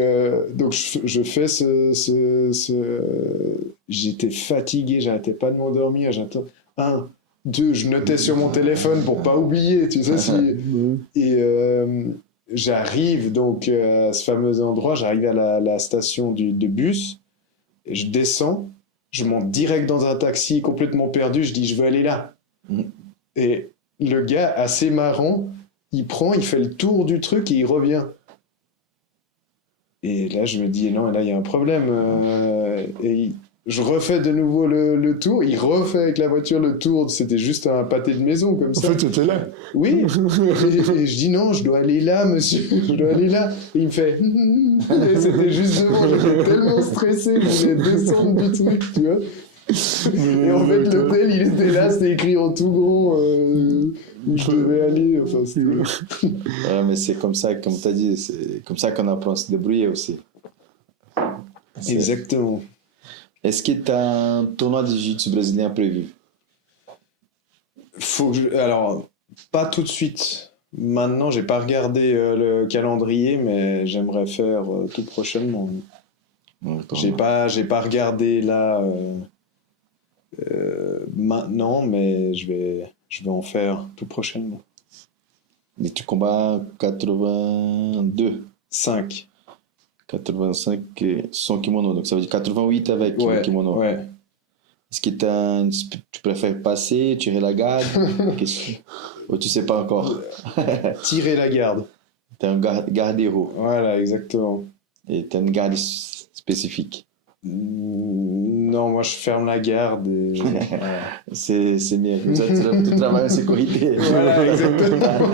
donc je fais j'étais fatigué, j'arrêtais pas de m'endormir. J'attends 1, 2, je notais sur mon téléphone pour pas oublier, tu sais. j'arrive donc à ce fameux endroit, j'arrive à la station de bus, et je descends, je monte direct dans un taxi complètement perdu, je dis je veux aller là. Et le gars, assez marrant, il fait le tour du truc et il revient. Et là, je me dis, non, là, il y a un problème. Je refais de nouveau le tour. Il refait avec la voiture le tour. C'était juste un pâté de maison, comme ça. En fait, tu étais là. Oui. Et je dis, non, je dois aller là, monsieur. Je dois aller là. Et il me fait... Et c'était juste devant. J'étais tellement stressé. Je voulais descendre du truc, tu vois. Et en fait, l'hôtel, il était là. C'était écrit en tout gros où je devais aller. Enfin, Ouais, mais c'est comme ça, comme tu as dit, c'est comme ça qu'on apprend à se débrouiller aussi. Exactement. Est-ce que tu as un tournoi de jiu-jitsu brésilien prévu? Alors, pas tout de suite. Maintenant, j'ai pas regardé le calendrier, mais j'aimerais faire tout prochainement. J'ai pas regardé là maintenant, mais je vais en faire tout prochainement. Mais tu combats 82, 5. 85 sans kimono, donc ça veut dire 88 avec kimono. Ouais. Est-ce que tu préfères passer, tirer la garde? Ou tu sais pas encore? Tirer la garde. T'es un gardero. Voilà, exactement. Et t'as une garde spécifique. Non, moi je ferme la garde. Et c'est mieux. Tu travailles en sécurité. Voilà, exactement.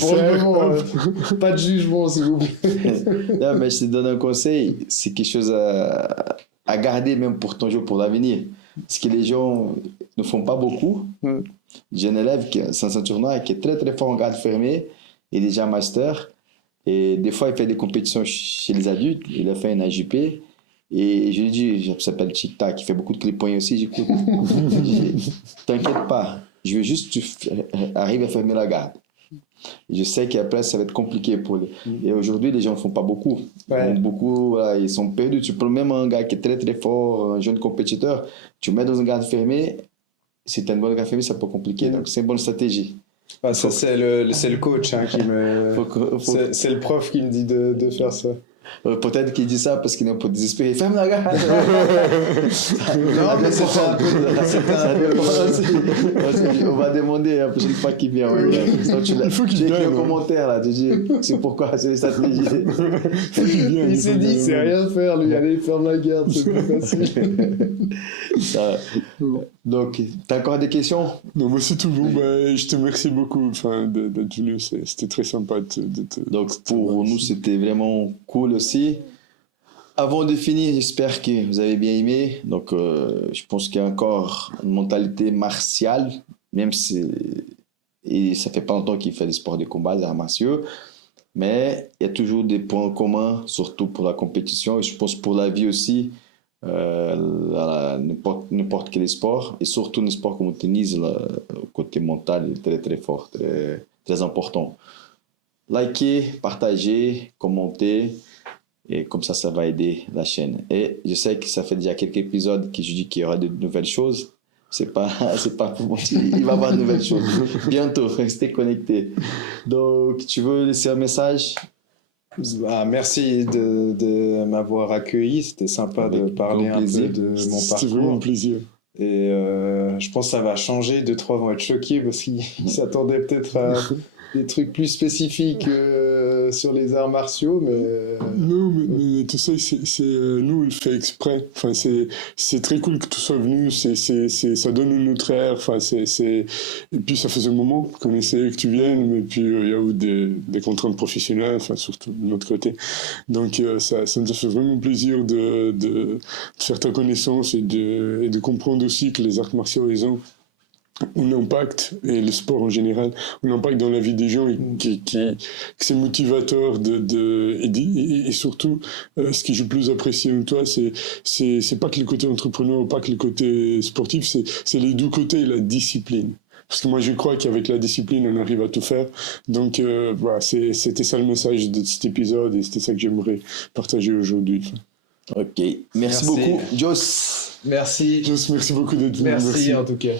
Pour le moment, pas de jugement, s'il vous plaît. Non, mais je te donne un conseil. C'est quelque chose à garder même pour ton jour, pour l'avenir. Ce que les gens ne font pas beaucoup. J'ai un élève qui est sans ceinture noire qui est très très fort en garde fermée. Il est déjà master. Et des fois, il fait des compétitions chez les adultes. Il a fait un AJP. Et je lui dis, ça s'appelle Tic Tac, il fait beaucoup de clip-points aussi. J'écoute, t'inquiète pas, je veux juste que tu arrives à fermer la garde. Je sais qu'après, ça va être compliqué pour lui. Et aujourd'hui, les gens ne font pas beaucoup. Ouais. Beaucoup, voilà, ils sont perdus. Tu prends même un gars qui est très très fort, un jeune compétiteur, tu mets dans une garde fermée, si tu as une bonne garde fermée, ça peut compliquer. Donc, c'est une bonne stratégie. Ah, ça, c'est le coach hein, qui me. C'est le prof qui me dit de faire ça. Peut-être qu'il dit ça parce qu'il est un peu désespéré. Ferme la garde. Non, mais c'est ça. On va demander la prochaine fois qu'il vient. Il faut qu'il vienne. Un commentaire là. Tu dis, c'est pourquoi, c'est une stratégie. Il s'est dit, c'est rien faire, lui. Allez, ferme la garde, c'est plus facile. Donc, t'as encore des questions? Non, moi c'est tout bon. Je te remercie beaucoup d'être venu. C'était très sympa. Donc, pour nous, c'était vraiment cool aussi. Avant de finir, j'espère que vous avez bien aimé. Donc, je pense qu'il y a encore une mentalité martiale, même si et ça fait pas longtemps qu'il fait des sports de combat, des arts martiaux, mais il y a toujours des points communs, surtout pour la compétition et je pense pour la vie aussi. N'importe quel sport et surtout un sport comme le tennis, le côté mental est très très fort, très, très important. Likez, partagez, commentez et comme ça va aider la chaîne. Et je sais que ça fait déjà quelques épisodes que je dis qu'il y aura de nouvelles choses. C'est pas pour moi. Il va y avoir de nouvelles choses bientôt. Restez connectés. Donc tu veux laisser un message? Merci de m'avoir accueilli, c'était sympa de parler un peu de mon parcours. C'était vraiment un plaisir. Et je pense que ça va changer, 2-3 vont être choqués parce qu'ils s'attendaient peut-être à des trucs plus spécifiques sur les arts martiaux, mais... Non, mais tu sais, nous, on le fait exprès. Enfin, c'est très cool que tu sois venu, ça donne une autre air, enfin, et puis ça faisait un moment qu'on essayait que tu viennes, mais puis il y a eu des contraintes professionnelles, enfin, surtout de notre côté. Donc, ça nous a fait vraiment plaisir de faire ta connaissance et de comprendre aussi que les arts martiaux, ils ont un impact, et le sport en général, un impact dans la vie des gens, et que c'est motivateur et surtout, ce que j'ai le plus apprécié en toi, c'est pas que le côté entrepreneur, pas que le côté sportif, c'est les deux côtés et la discipline. Parce que moi, je crois qu'avec la discipline, on arrive à tout faire. Donc, voilà, c'était ça le message de cet épisode, et c'était ça que j'aimerais partager aujourd'hui. Ok, merci beaucoup. Joss. Merci. Joss, merci beaucoup d'être venu. Merci en tout cas.